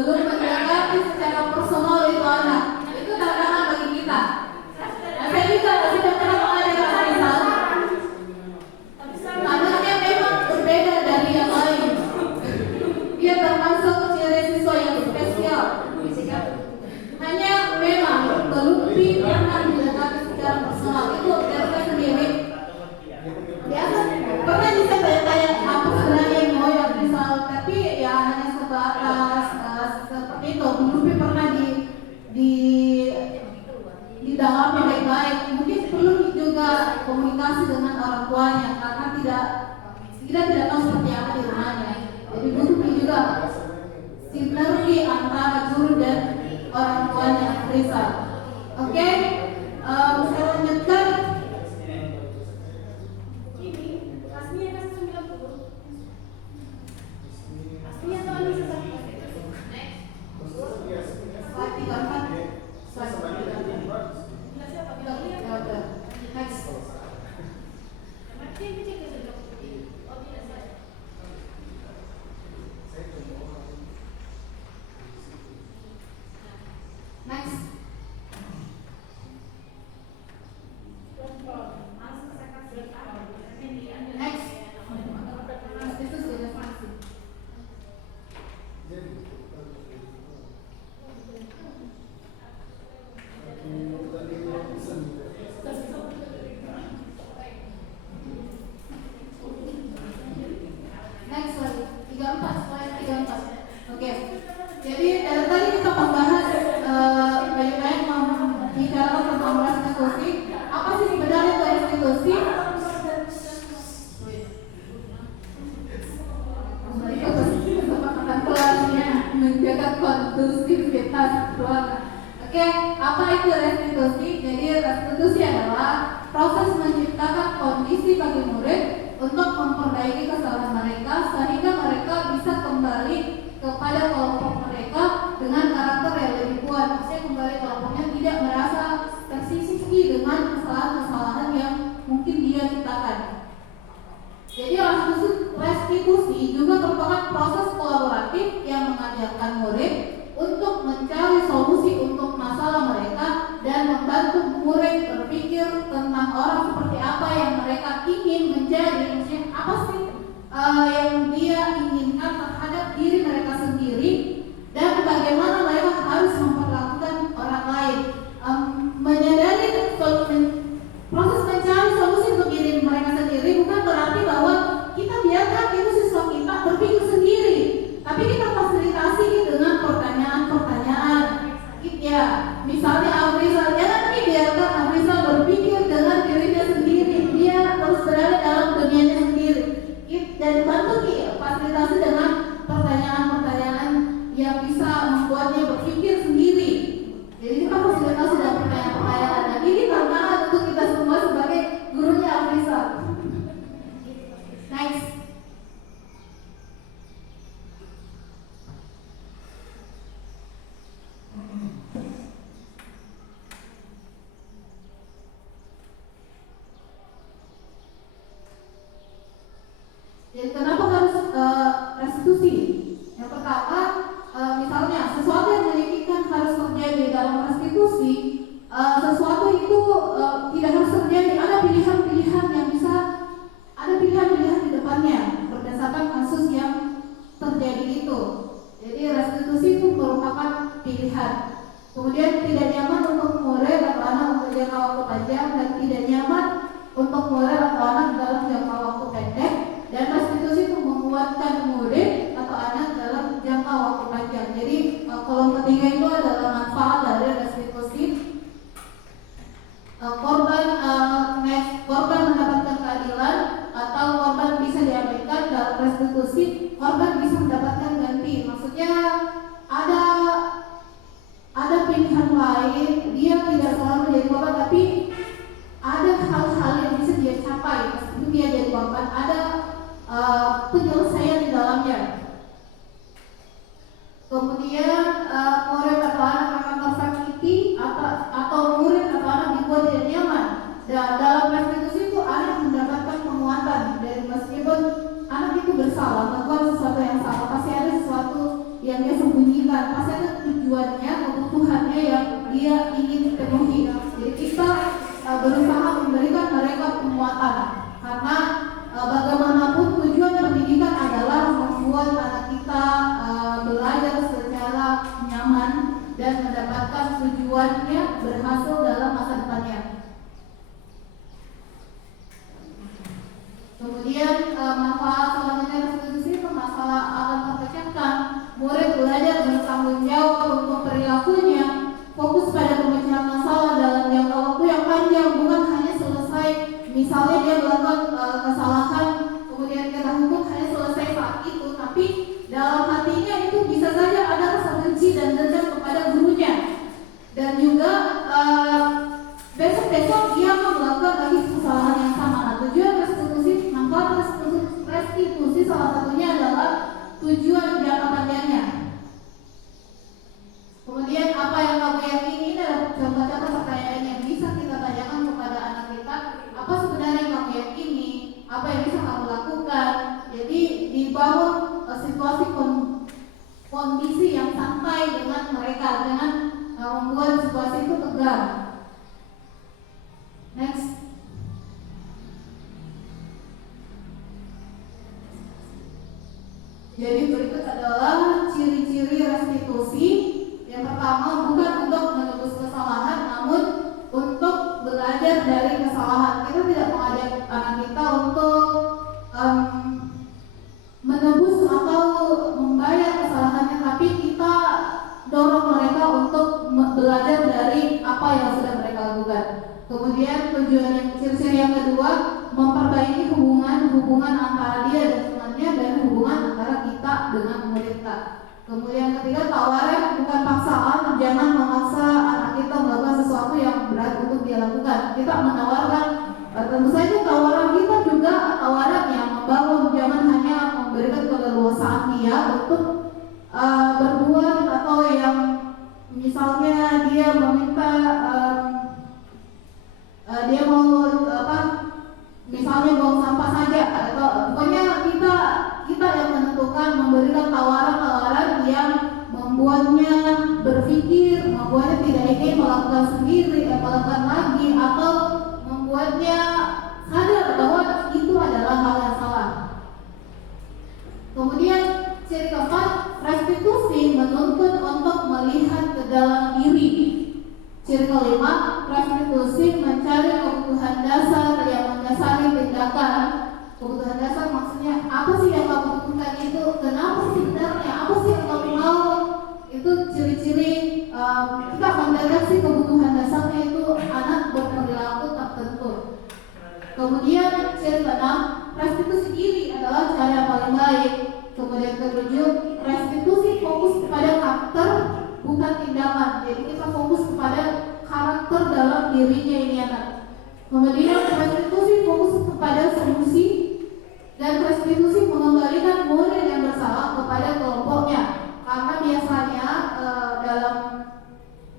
menjaga secara personal itu anak. Itu tantangan bagi kita. Nah, saya juga sudah pernah mengajar Afrisal. Anaknya memang berbeda dari yang lain. Dia termasuk ciri siswa yang spesial. Hanya memang belum pernah didekati secara personal. Itu biasa sendiri. Biasa pernah bisa tanya apa sebenarnya yang mau yang Afrisal, tapi ya hanya sebatas seperti itu. Belum pernah didalami baik-baik. Mungkin perlu juga komunikasi dengan orang tuanya karena kita tidak tahu seperti apa di rumahnya. Jadi butuh juga sinergi antara guru dan orang tuanya Afrisal. Oke, saya lanjutkan. Ini aslinya kasih 90. Aslinya tuh ada sesuatu. Slide 34. Slide 34. Next. Next. Next. Itu sudah pasti. Next lagi, 34, slide 34. Oke. Jadi dari tadi kita membahas banyak-banyak membicarakan tentang restitusi. Apa sih sebenarnya itu restitusi? Kesepakatan kelasnya menjaga kondusivitas keluarga. Oke, apa itu restitusi? Jadi restitusi adalah proses menciptakan kondisi bagi murid untuk memperbaiki kesalahan mereka sehingga mereka bisa kembali kepada kelompok mereka dengan karakter yang lebih kuat. Maksudnya kembali kelompoknya tidak merasa tersisih dengan kesalahan-kesalahan yang mungkin dia ciptakan. Jadi restitusi juga merupakan proses kolaboratif yang mengajarkan murid untuk mencari solusi untuk masalah mereka dan membantu murid berpikir tentang orang seperti apa yang mereka ingin menjadi. Maksudnya apa sih yang dia inginkan terhadap diri berlebihan. Kemudian tidak nyaman untuk murid atau anak untuk jangka waktu panjang, dan tidak nyaman untuk murid atau anak dalam jangka waktu pendek. Dan restitusi itu menguatkan murid atau anak dalam jangka waktu panjang. Jadi kolom ketiga itu adalah manfaat dari restitusi. Korban mendapatkan keadilan atau korban bisa diabaikan. Dalam restitusi korban bisa mendapatkan ganti. Maksudnya ada pilihan lain, dia tidak selalu menjadi korban, tapi ada hal-hal yang bisa dia capai meskipun dia jadi korban. Ada penyelesaian di dalamnya. Kemudian murid atau anak akan tersakiti atau murid atau anak dibuat tidak nyaman. Dan dalam restitusi itu anak mendapatkan penguatan dari meskipun anak itu bersalah melakukan sesuatu yang salah, pasti ada sesuatu yang dia sembunyikan, pasti ada tujuannya, kebutuhannya yang dia ingin penuhi. Jadi kita berusaha memberikan mereka penguatan, karena bagaimanapun tujuan pendidikan adalah membuat anak kita belajar secara nyaman dan mendapatkan tujuannya berhasil dalam masa depannya. Kemudian manfaat selanjutnya restitusi itu masalah akan terpecahkan. Murid belajar bertanggung jawab untuk perilakunya, fokus pada pemecahan masalah dalam jangka waktu yang panjang, bukan hanya selesai misalnya dia melakukan kesalahan kemudian kita hukum hanya selesai saat itu, tapi dalam hatinya itu bisa saja ada rasa benci dan dendam kepada gurunya, dan juga besok-besok dia akan melakukan lagi kesalahan yang sama. Nah, tujuan restitusi, manfaat restitusi salah satunya adalah tujuan jangka panjangnya. Kemudian apa yang kamu yakini dalam contoh-contoh pertanyaan yang bisa kita tanyakan kepada anak kita, apa sebenarnya yang kamu yakini, apa yang bisa kamu lakukan. Jadi dibangun situasi kondisi yang santai dengan mereka, dengan membuat situasi itu tegang. Next. Jadi berikut adalah ciri-ciri restitusi. Yang pertama, bukan untuk menebus kesalahan, namun untuk belajar dari kesalahan. Kita tidak mengajak anak kita untuk menebus atau membayar kesalahannya, tapi kita dorong mereka untuk belajar dari apa yang sudah mereka lakukan. Kemudian tujuan yang ciri-ciri yang kedua, memperbaiki hubungan antara dia dan temannya dan hubungan antara kita dengan murid kita. Kemudian ketiga, tawaran bukan paksaan. Jangan memaksa anak kita melakukan sesuatu yang berat untuk dia lakukan. Kita menawarkan, tentu saja tawaran kita juga tawaran yang membangun. Jangan hanya memberikan keleluasaan dia untuk berbuat, atau yang misalnya dia meminta dia mau misalnya buang sampah saja, atau pokoknya kita yang menentukan, memberikan tawaran-tawaran yang membuatnya berpikir, membuatnya tidak ingin melakukan sendiri, melakukan lagi, atau membuatnya sadar bahwa itu adalah hal yang salah. Kemudian ciri keempat, restitusi menuntut untuk melihat ke dalam diri. Ciri kelima, restitusi mencari kebutuhan dasar yang mendasari tindakan. Kebutuhan dasar maksudnya apa sih yang kamu butuhkan itu, kenapa sebenarnya, apa sih yang kamu mau. Itu ciri-ciri kita mendeteksi kebutuhan dasarnya itu anak berperilaku tertentu. Kemudian ciri keenam, restitusi diri adalah cara yang paling baik. Kemudian ketujuh, restitusi fokus kepada karakter bukan tindakan. Jadi kita fokus kepada karakter dalam dirinya ini anak. Kemudian restitusi fokus kepada solusi, dan restitusi mengembalikan murid yang bersalah kepada kelompoknya. Karena biasanya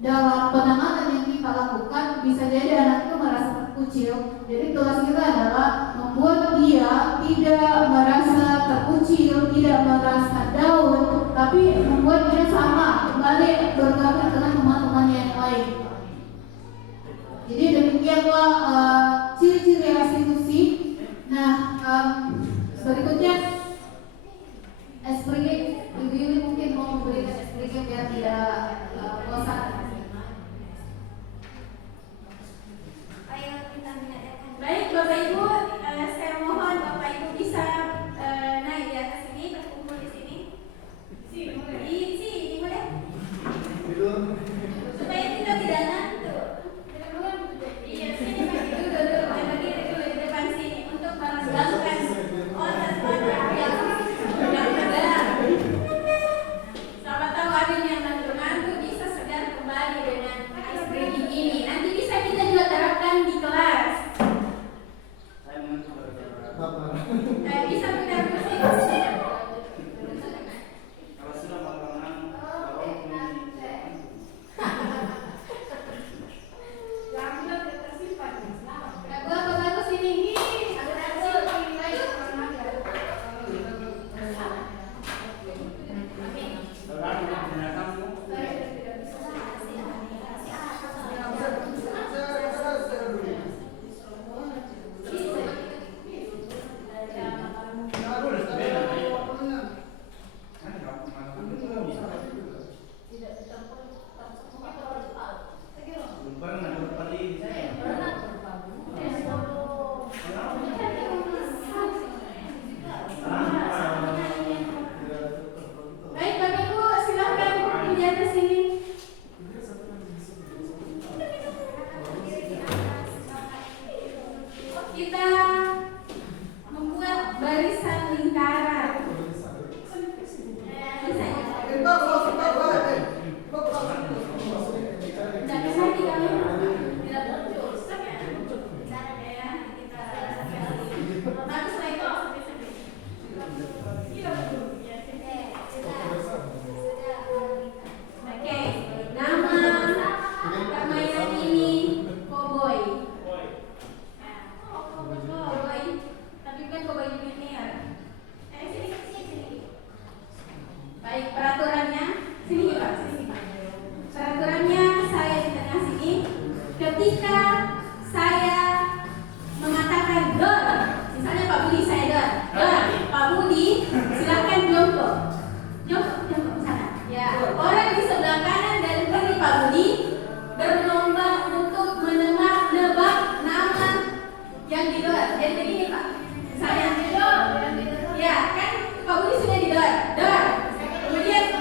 dalam penanganan yang kita lakukan bisa jadi anak itu merasa terkucil. Jadi tugas kita adalah membuat dia tidak merasa terkucil, tidak merasa down, tapi membuat dia sama kembali bergabung dengan teman-temannya yang lain. Jadi demikianlah ciri-ciri restitusi. Nah, berikutnya SPG, Ibu Yuli mungkin mau memberikan SPG biar tidak Baik, peraturannya sini Pak, sini Pak. Peraturannya saya di tengah sini. Ketika saya mengatakan dor, misalnya Pak Budi saya dor, Pak Budi silakan jongkok sana. Ya, orang di sebelah kanan dan kiri Pak Budi berlomba untuk menebak nama yang di dor. Jadi begini Pak, misalnya ya kan Pak Budi sudah di dor. Kemudian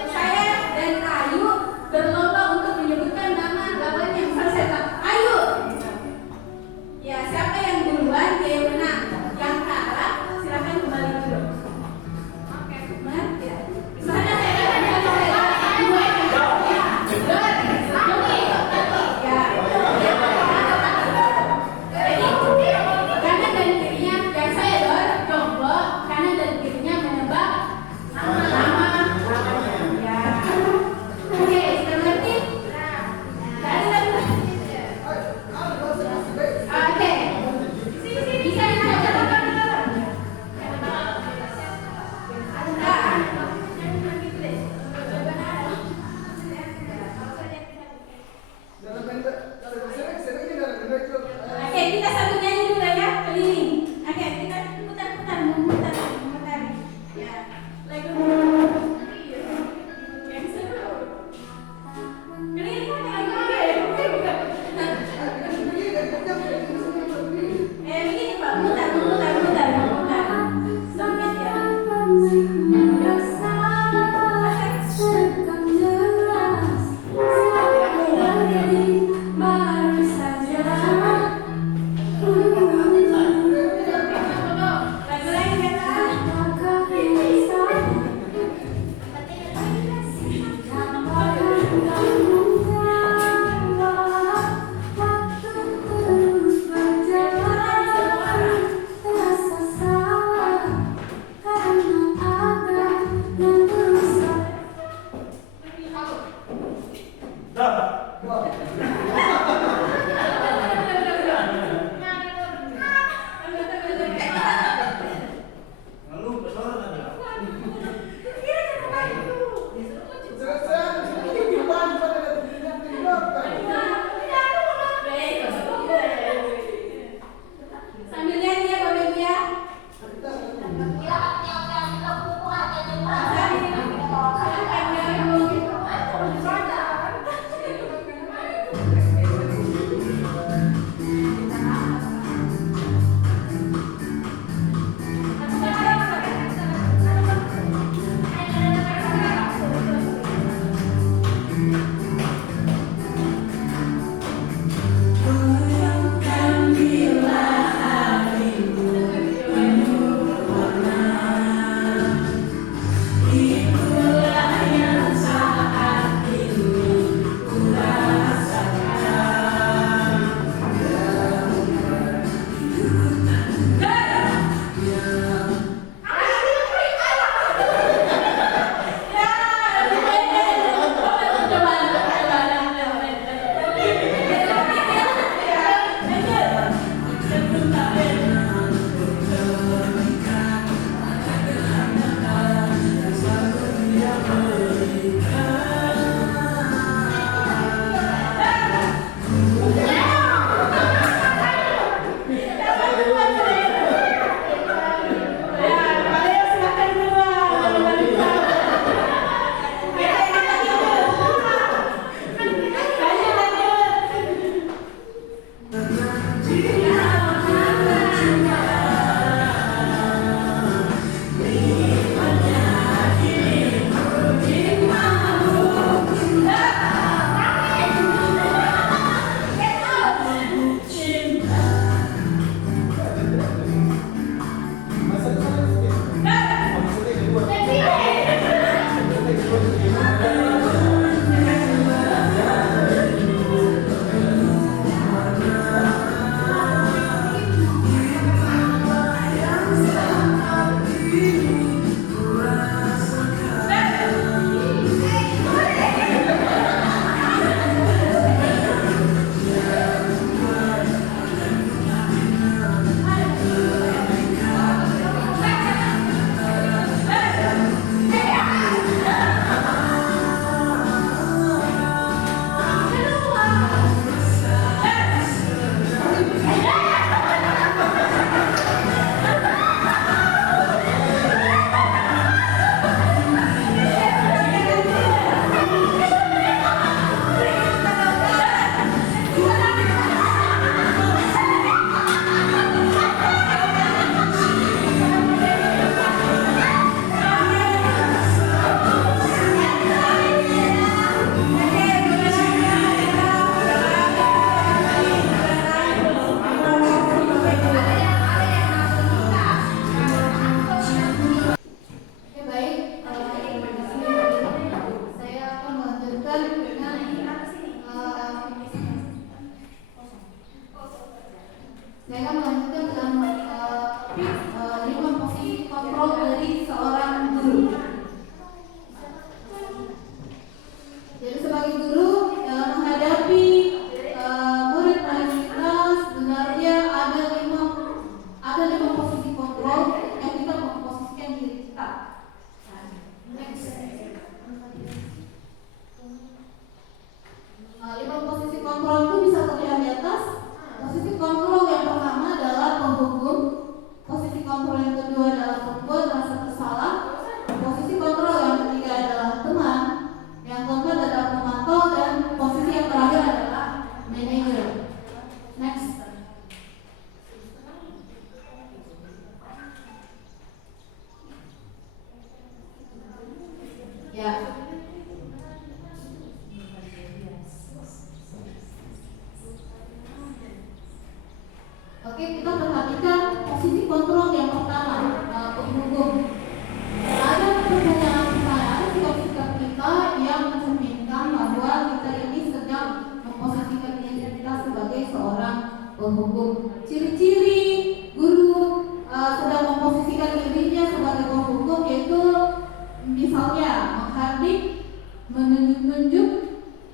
menghardik, menunjuk-nunjuk,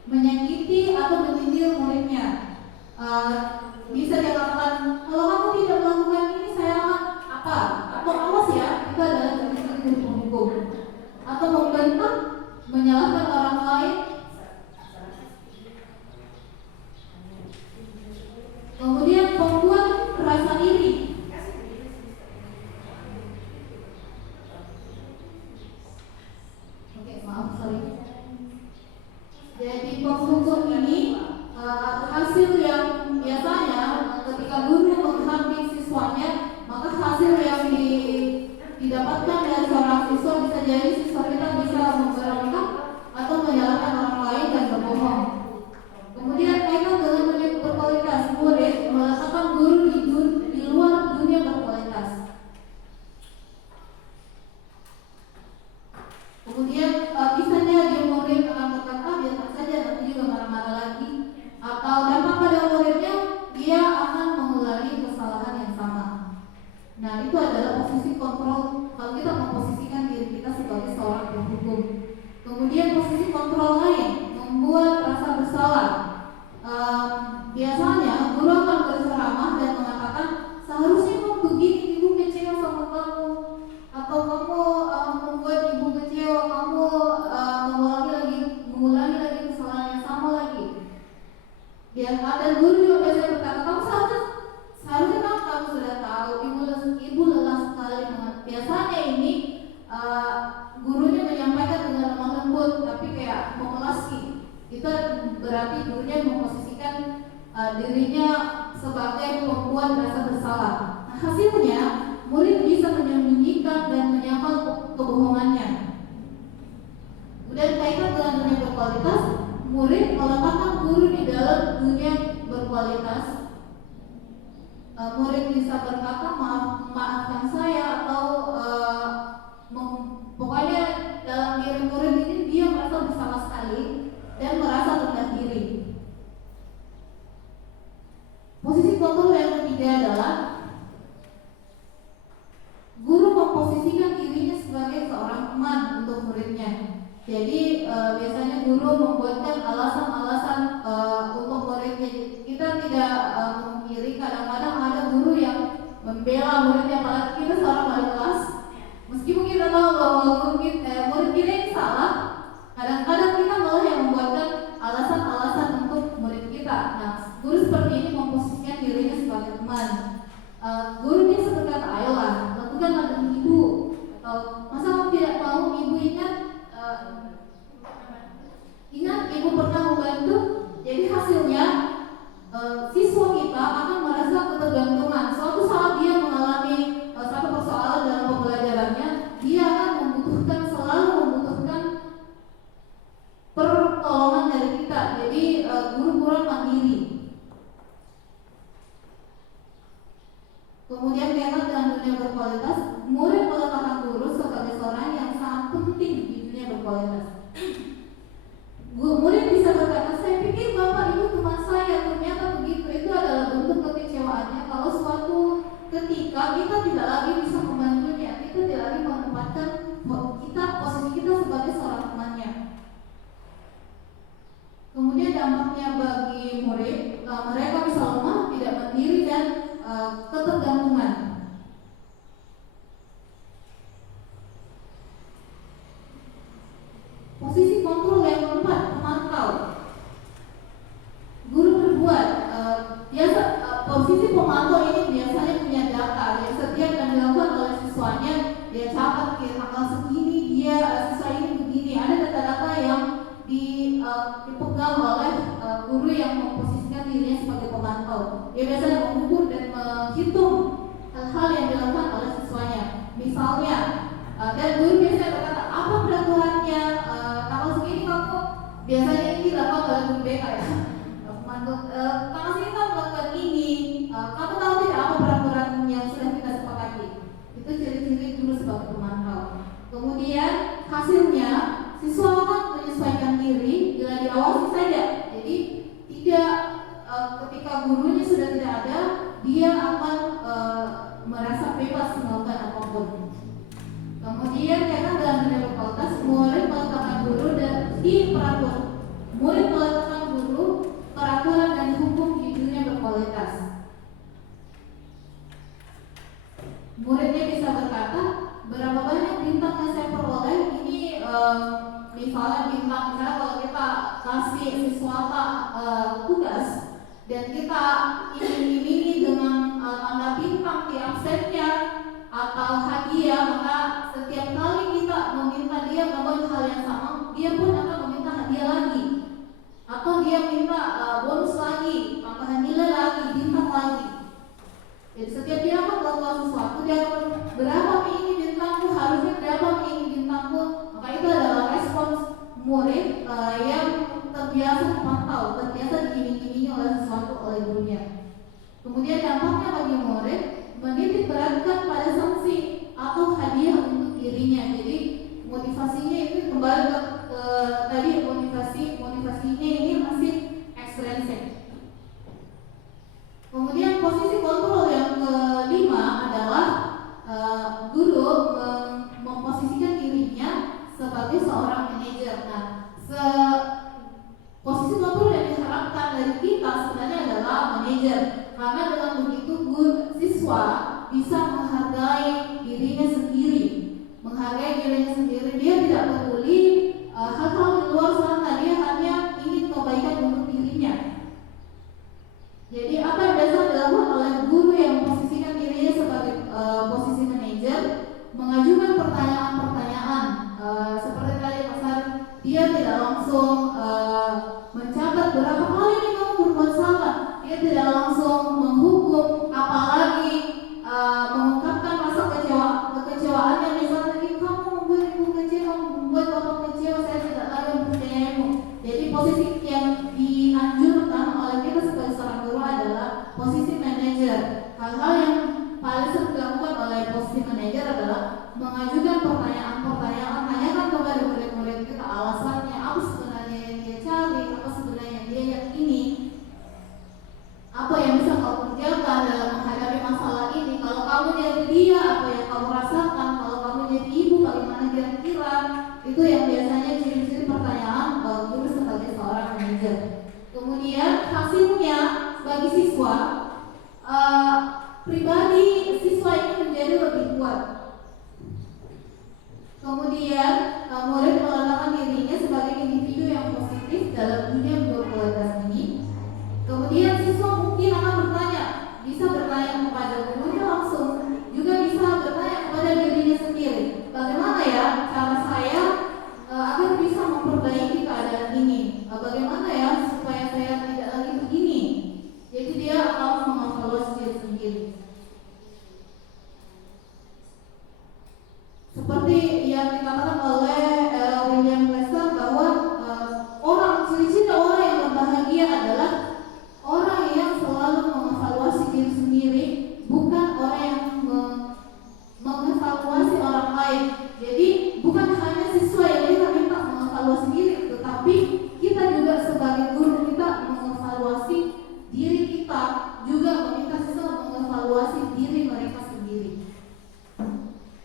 menyakiti atau menyindir muridnya. Bisa dikatakan, kalau kamu tidak melakukan ini saya akan apa? Atau awas ya, itu adalah jenis hukum. Atau membantah, menyalahkan orang lain. Kemudian membuat rasa iri. Oke, maaf, sorry. Jadi penghukum ini hasil yang biasanya ketika guru menghardik siswanya, maka hasil yang didapatkan dari seorang siswa bisa jadi siswa kita bisa memberontak atau menyalahkan orang lain dan berbohong. Kemudian mereka dengan dunia berkualitas, murid meletakkan guru di luar dunia berkualitas. Kemudian misalnya dia murid akan berkata biasa saja, nanti juga marah-marah lagi. Atau dampak pada muridnya, dia akan mengulangi kesalahan yang sama. Nah, itu adalah posisi kontrol kalau kita memposisikan diri kita sebagai seorang penghukum. Kemudian posisi kontrol lain, membuat rasa bersalah. Biasanya guru akan berceramah dan mengatakan seharusnya kamu begini, ibu kecewa sama kamu, atau kamu membuat ibu kecewa, kamu mengulangi lagi kesalahan yang sama lagi. Dan ada guru juga biasanya berkata, kamu seharusnya kamu sudah tahu, ibu lelah sekali. Biasanya ini gurunya menyampaikan dengan lemah lembut, tapi kayak mengelasi. Itu berarti gurunya memposisikan dirinya sebagai pembuat rasa bersalah. Nah, hasilnya murid bisa menyembunyikan dan menyangkal kebohongannya. Kemudian kaitan dengan dunia berkualitas, murid meletakkan guru di dalam dunia berkualitas. Murid bisa berkata maafkan saya, atau pokoknya dalam diri murid ini dia merasa bersalah sekali dan merasa rendah diri. Posisi kontrol yang ketiga adalah guru memposisikan dirinya sebagai seorang teman untuk muridnya. Jadi biasanya guru membuatkan alasan-alasan untuk muridnya. Kita tidak memungkiri kadang-kadang ada guru yang membela muridnya, apalagi kita seorang wali kelas. Meskipun kita tahu bahwa murid kita yang salah, kadang-kadang kita malah yang membuatkan alasan-alasan untuk murid kita. Nah, guru seperti ini memposisikan dirinya sebagai teman. Guru biasa berkata, ayolah, lakukanlah demi ibu. Atau masa kamu tidak mau, ibu ingat ibu pernah membantu. Jadi hasilnya siswa kita akan merasa ketergantungan. Suatu saat dia mengalami satu persoalan dalam pembelajarannya, dia akan selalu membutuhkan pertolongan dari kita. Jadi guru kurang mandiri. Kemudian kaitan dengan dunia berkualitas, murid meletakkan guru sebagai seorang yang sangat penting di dunia berkualitas. Murid bisa berkata, saya pikir bapak ibu teman saya, ternyata begitu. Itu adalah bentuk kekecewaannya kalau suatu ketika kita tidak lagi bisa membantunya, kita tidak lagi menempatkan posisi kita sebagai seorang temannya. Kemudian dampaknya bagi murid, mereka bisa lemah, tidak mandiri, dan ketergantungan. Posisi kontrol yang keempat, pemantau. Guru berbuat posisi pemantau ini biasanya punya data yang setiap yang dilakukan oleh siswanya. Dia catat tanggal segini siswa ini begini. Ada data-data yang dipegang oleh guru yang memposisikan dirinya sebagai pemantau. Dia biasanya mengukur dan menghitung hal-hal yang dilakukan oleh siswanya. Misalnya, dan guru biasanya berkata, apa peraturannya? Tanggal segini kamu biasanya ini dilakukan oleh guru BK ya. Tanggal segini kamu melakukan ini. Kamu tahu tidak apa peraturan yang sudah kita sepakati? Itu ciri-ciri guru sebagai pemantau. Kemudian hasilnya siswa akan menyesuaikan diri bila diawasi saja. Jadi tidak ketika gurunya sudah tidak ada, dia akan merasa bebas melakukan apapun. Kemudian karena dalam dunia berkualitas, murid melakukan Meski peraturan murid meletakkan guru, peraturan dan hukum di dunia berkualitas. Muridnya bisa berkata, berapa banyak bintang yang saya peroleh? Ini misalnya bintang, misalnya kalau kita kasih siswa tugas dan kita iming-imingi dengan tanda bintang di absennya atau hadiah, maka setiap kali kita meminta dia melakukan hal yang sama, dia pun akan meminta hadiah lagi, atau dia minta bonus lagi, tambahan nilai lagi, bintang lagi. Jadi setiap dia akan melakukan sesuatu, dia akan berapa ini bintangku, harusnya berapa ini bintangku. Maka itu adalah respons murid yang terbiasa memantau, terbiasa diiming-imingi oleh sesuatu oleh gurunya. Kemudian dampaknya bagi murid menitik beratkan pada sanksi atau hadiah untuk dirinya. Jadi motivasinya itu kembali ke tadi motivasinya ini masih extrinsic. Kemudian posisi kontrol yang kelima adalah guru memposisikan dirinya sebagai seorang manajer. Nah, posisi kontrol yang diharapkan dari kita sebenarnya adalah manajer, karena dengan begitu siswa bisa menghargai dirinya sendiri, dia tidak peduli hal-hal di luar sana, dia hanya ingin kebaikan untuk dirinya. Jadi apa yang biasa dilakukan oleh guru yang memposisikan dirinya sebagai posisi manajer, mengajukan pertanyaan-pertanyaan seperti tadi Mas, dia tidak langsung mencatat berapa kali ini kamu berbuat salah, dia tidak langsung menghukum, apalagi mengungkapkan rasa kekecewaannya. Misalnya kamu membuat ibu kecewa, membuat bapak kecewa, saya tidak lagi mempercayaimu. Jadi posisi yang dianjurkan oleh kita sebagai seorang guru adalah posisi manajer. Hal-hal yang paling sering dilakukan oleh posisi manajer adalah mengajukan pertanyaan-pertanyaan, tanyakan kepada murid-murid kita alasannya, apa sebenarnya yang dia cari, apa sebenarnya yang dia yakini, apa yang bisa kau kerjakan dalam menghadapi masalah ini. Kalau kamu jadi dia, apa yang kamu rasakan? Kalau kamu jadi ibu, bagaimana kira-kira? Itu yang biasanya ciri-ciri pertanyaan guru sebagai seorang manajer. Kemudian hasilnya bagi siswa, pribadi siswa ini menjadi lebih kuat. Kemudian murid meletakkan dirinya sebagai individu yang positif dalam dunia berkualitas ini. Kemudian siswa mungkin akan bertanya, bisa bertanya kepada gurunya langsung, juga bisa bertanya kepada dirinya sendiri, bagaimana ya cara saya agar bisa memperbaiki keadaan ini, bagaimana ya supaya saya tidak lagi begini. Jadi dia akan mengevaluasi diri sendiri. Seperti yang dikatakan oleh William Glasser bahwa ciri-ciri orang yang berbahagia adalah orang yang selalu mengevaluasi diri sendiri, bukan orang yang mengevaluasi orang lain. Jadi bukan hanya siswa yang kita minta mengevaluasi diri, tetapi kita juga sebagai guru kita mengevaluasi diri kita, juga meminta siswa mengevaluasi diri mereka sendiri.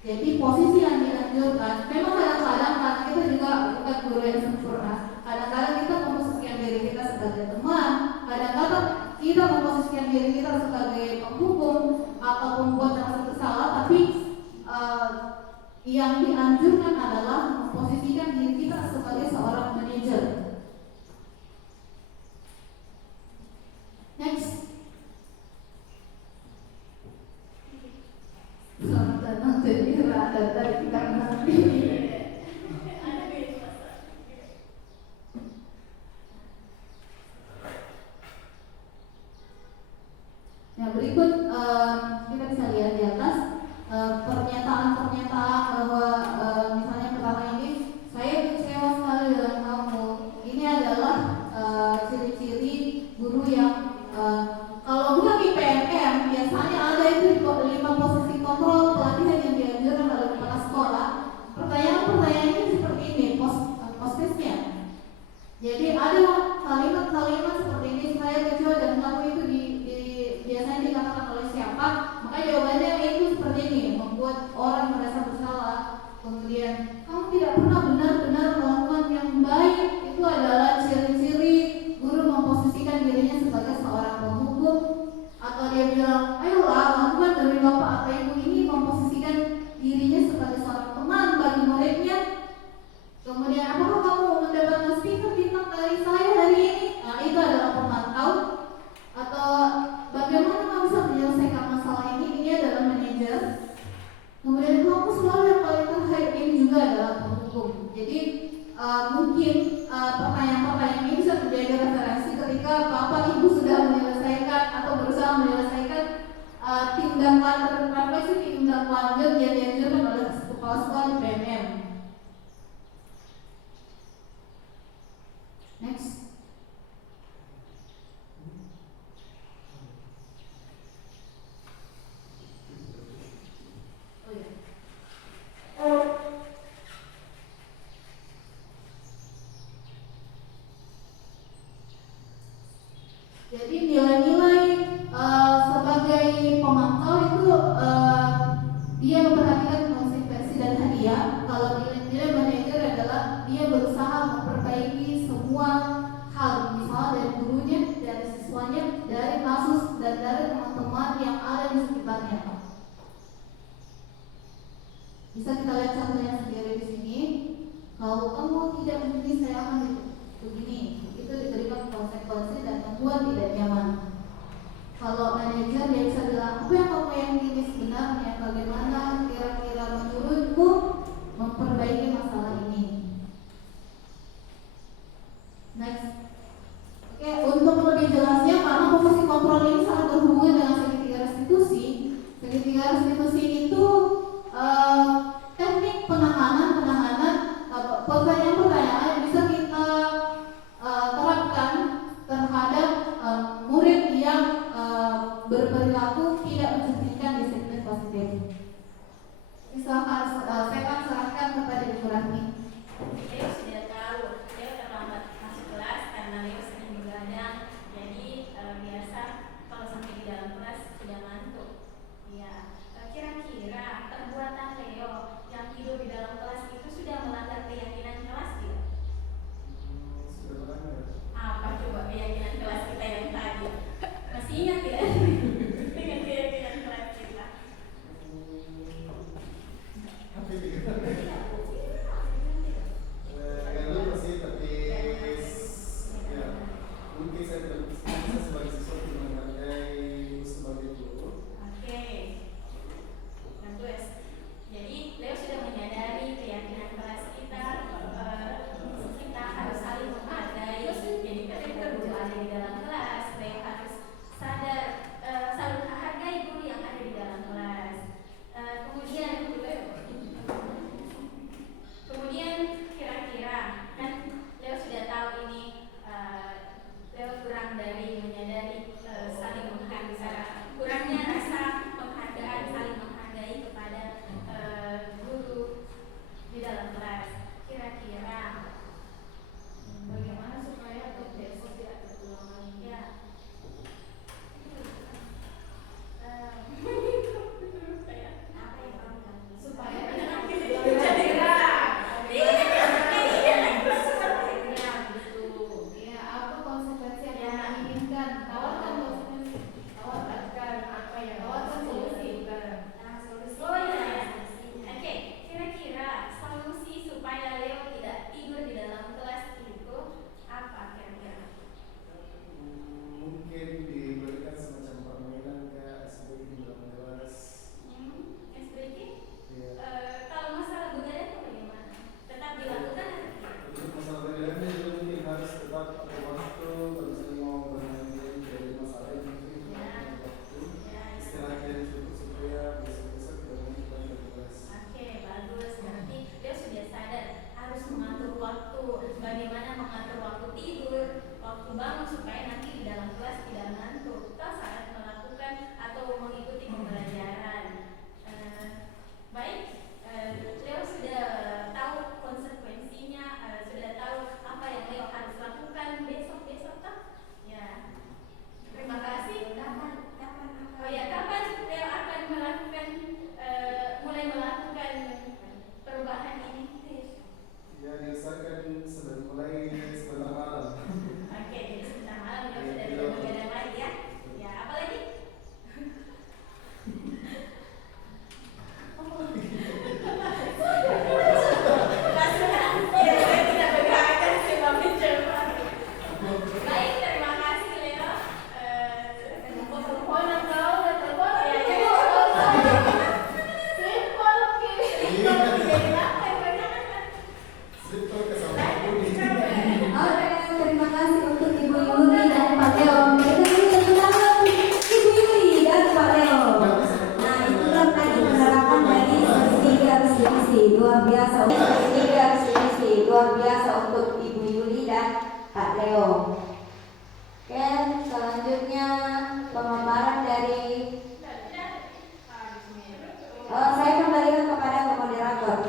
Jadi posisi yang dianjurkan, memang kadang-kadang karena kita juga bukan guru yang sempurna, kadang-kadang kita memposisikan diri kita sebagai teman, kadang-kadang kita memposisikan diri kita sebagai penghukum atau pembuat rasa bersalah, tapi yang dianjurkan adalah memposisikan diri kita sebagai seorang manajer. Next. Selamat datang jadi rada dari kita nanti. Nah, berikut kita bisa lihat di atas pernyataan-pernyataan bahwa misalnya pertama ini mungkin pertanyaan-pertanyaan ini bisa menjadi referensi ketika Bapak Ibu sudah menyelesaikan atau berusaha menyelesaikan tindakan refleksi tindak lanjut yang dianjurkan oleh kepala sekolah di PMM. Next. Jadi nilai-nilai sebagai pemantau itu dia memperhatikan konsekuensi dan hadiah. Kalau nilai-nilai manajer adalah dia berusaha memperbaiki semua hal, misalnya dari gurunya, dari siswanya, dari kasus dan dari teman-teman yang ada di sekitarnya. Bisa kita lihat contohnya sendiri di sini. Kalau kamu tidak begini, saya akan begini. Itu diberikan konsekuensi dan membuat tidak nyaman. Kalau manajer dia bisa bilang, apa yang kamu yakini sebenarnya, bagaimana kira-kira menurutku memperbaiki masalah ini. Next. Oke, untuk lebih jelasnya, karena fungsi kontrol ini sangat berhubungan dengan segitiga restitusi. Segitiga restitusi itu teknik penanganan pertanyaan-pertanyaan yang bisa kita terapkan terhadap kuasa untuk Ibu Yuli dan Pak Leo. Oke, selanjutnya pemaparan dari saya kembalikan kepada moderator.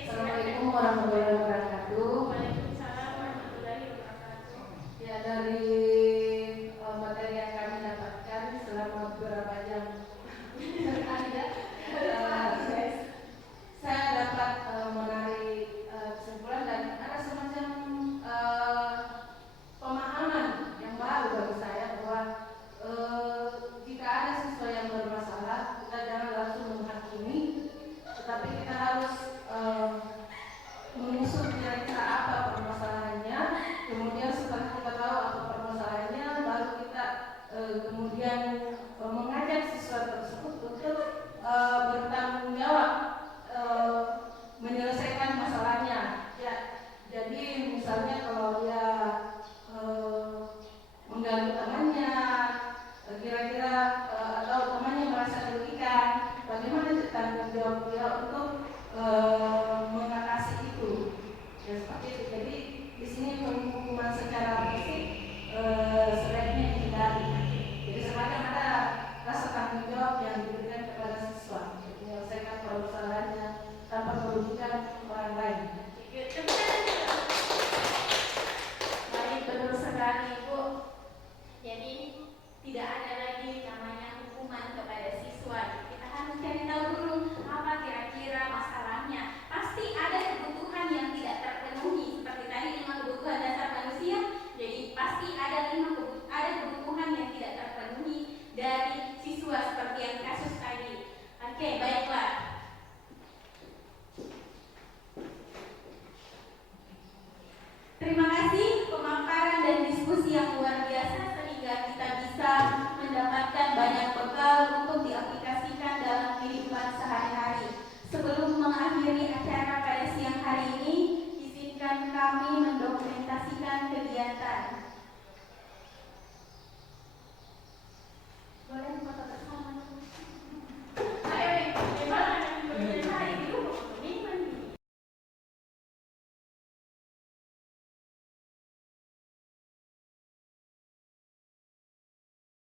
Assalamualaikum warahmatullahi wabarakatuh. Ya, dari materi yang kami dapatkan selama beberapa jam saya dapat menarik kesimpulan dan ada semacam pemahaman yang baru bagi saya bahwa jika ada siswa yang bermasalah, kita jangan langsung menghakimi, tetapi kita harus mengusut kira-kira apa permasalahannya. Kemudian setelah kita tahu apa permasalahannya, baru kita kemudian mengajak siswa tersebut untuk bertanggung jawab menyelesaikan masalahnya. Ya, jadi misalnya kalau dia mengganggu temannya, kira-kira atau temannya merasa dirugikan, bagaimana tanggung jawab dia untuk mengatasi itu. Ya, seperti itu. Jadi di sini penghukuman secara fisik sebaiknya dihindari. Jadi semacam ada rasa tanggung jawab yang diberikan kepada siswa untuk menyelesaikan permasalahannya tanpa merugikan orang lain. Baik, betul sekali Bu. Jadi tidak ada lagi namanya hukuman kepada siswa. Kita harus cari tahu dulu apa kira-kira masalahnya. Pasti ada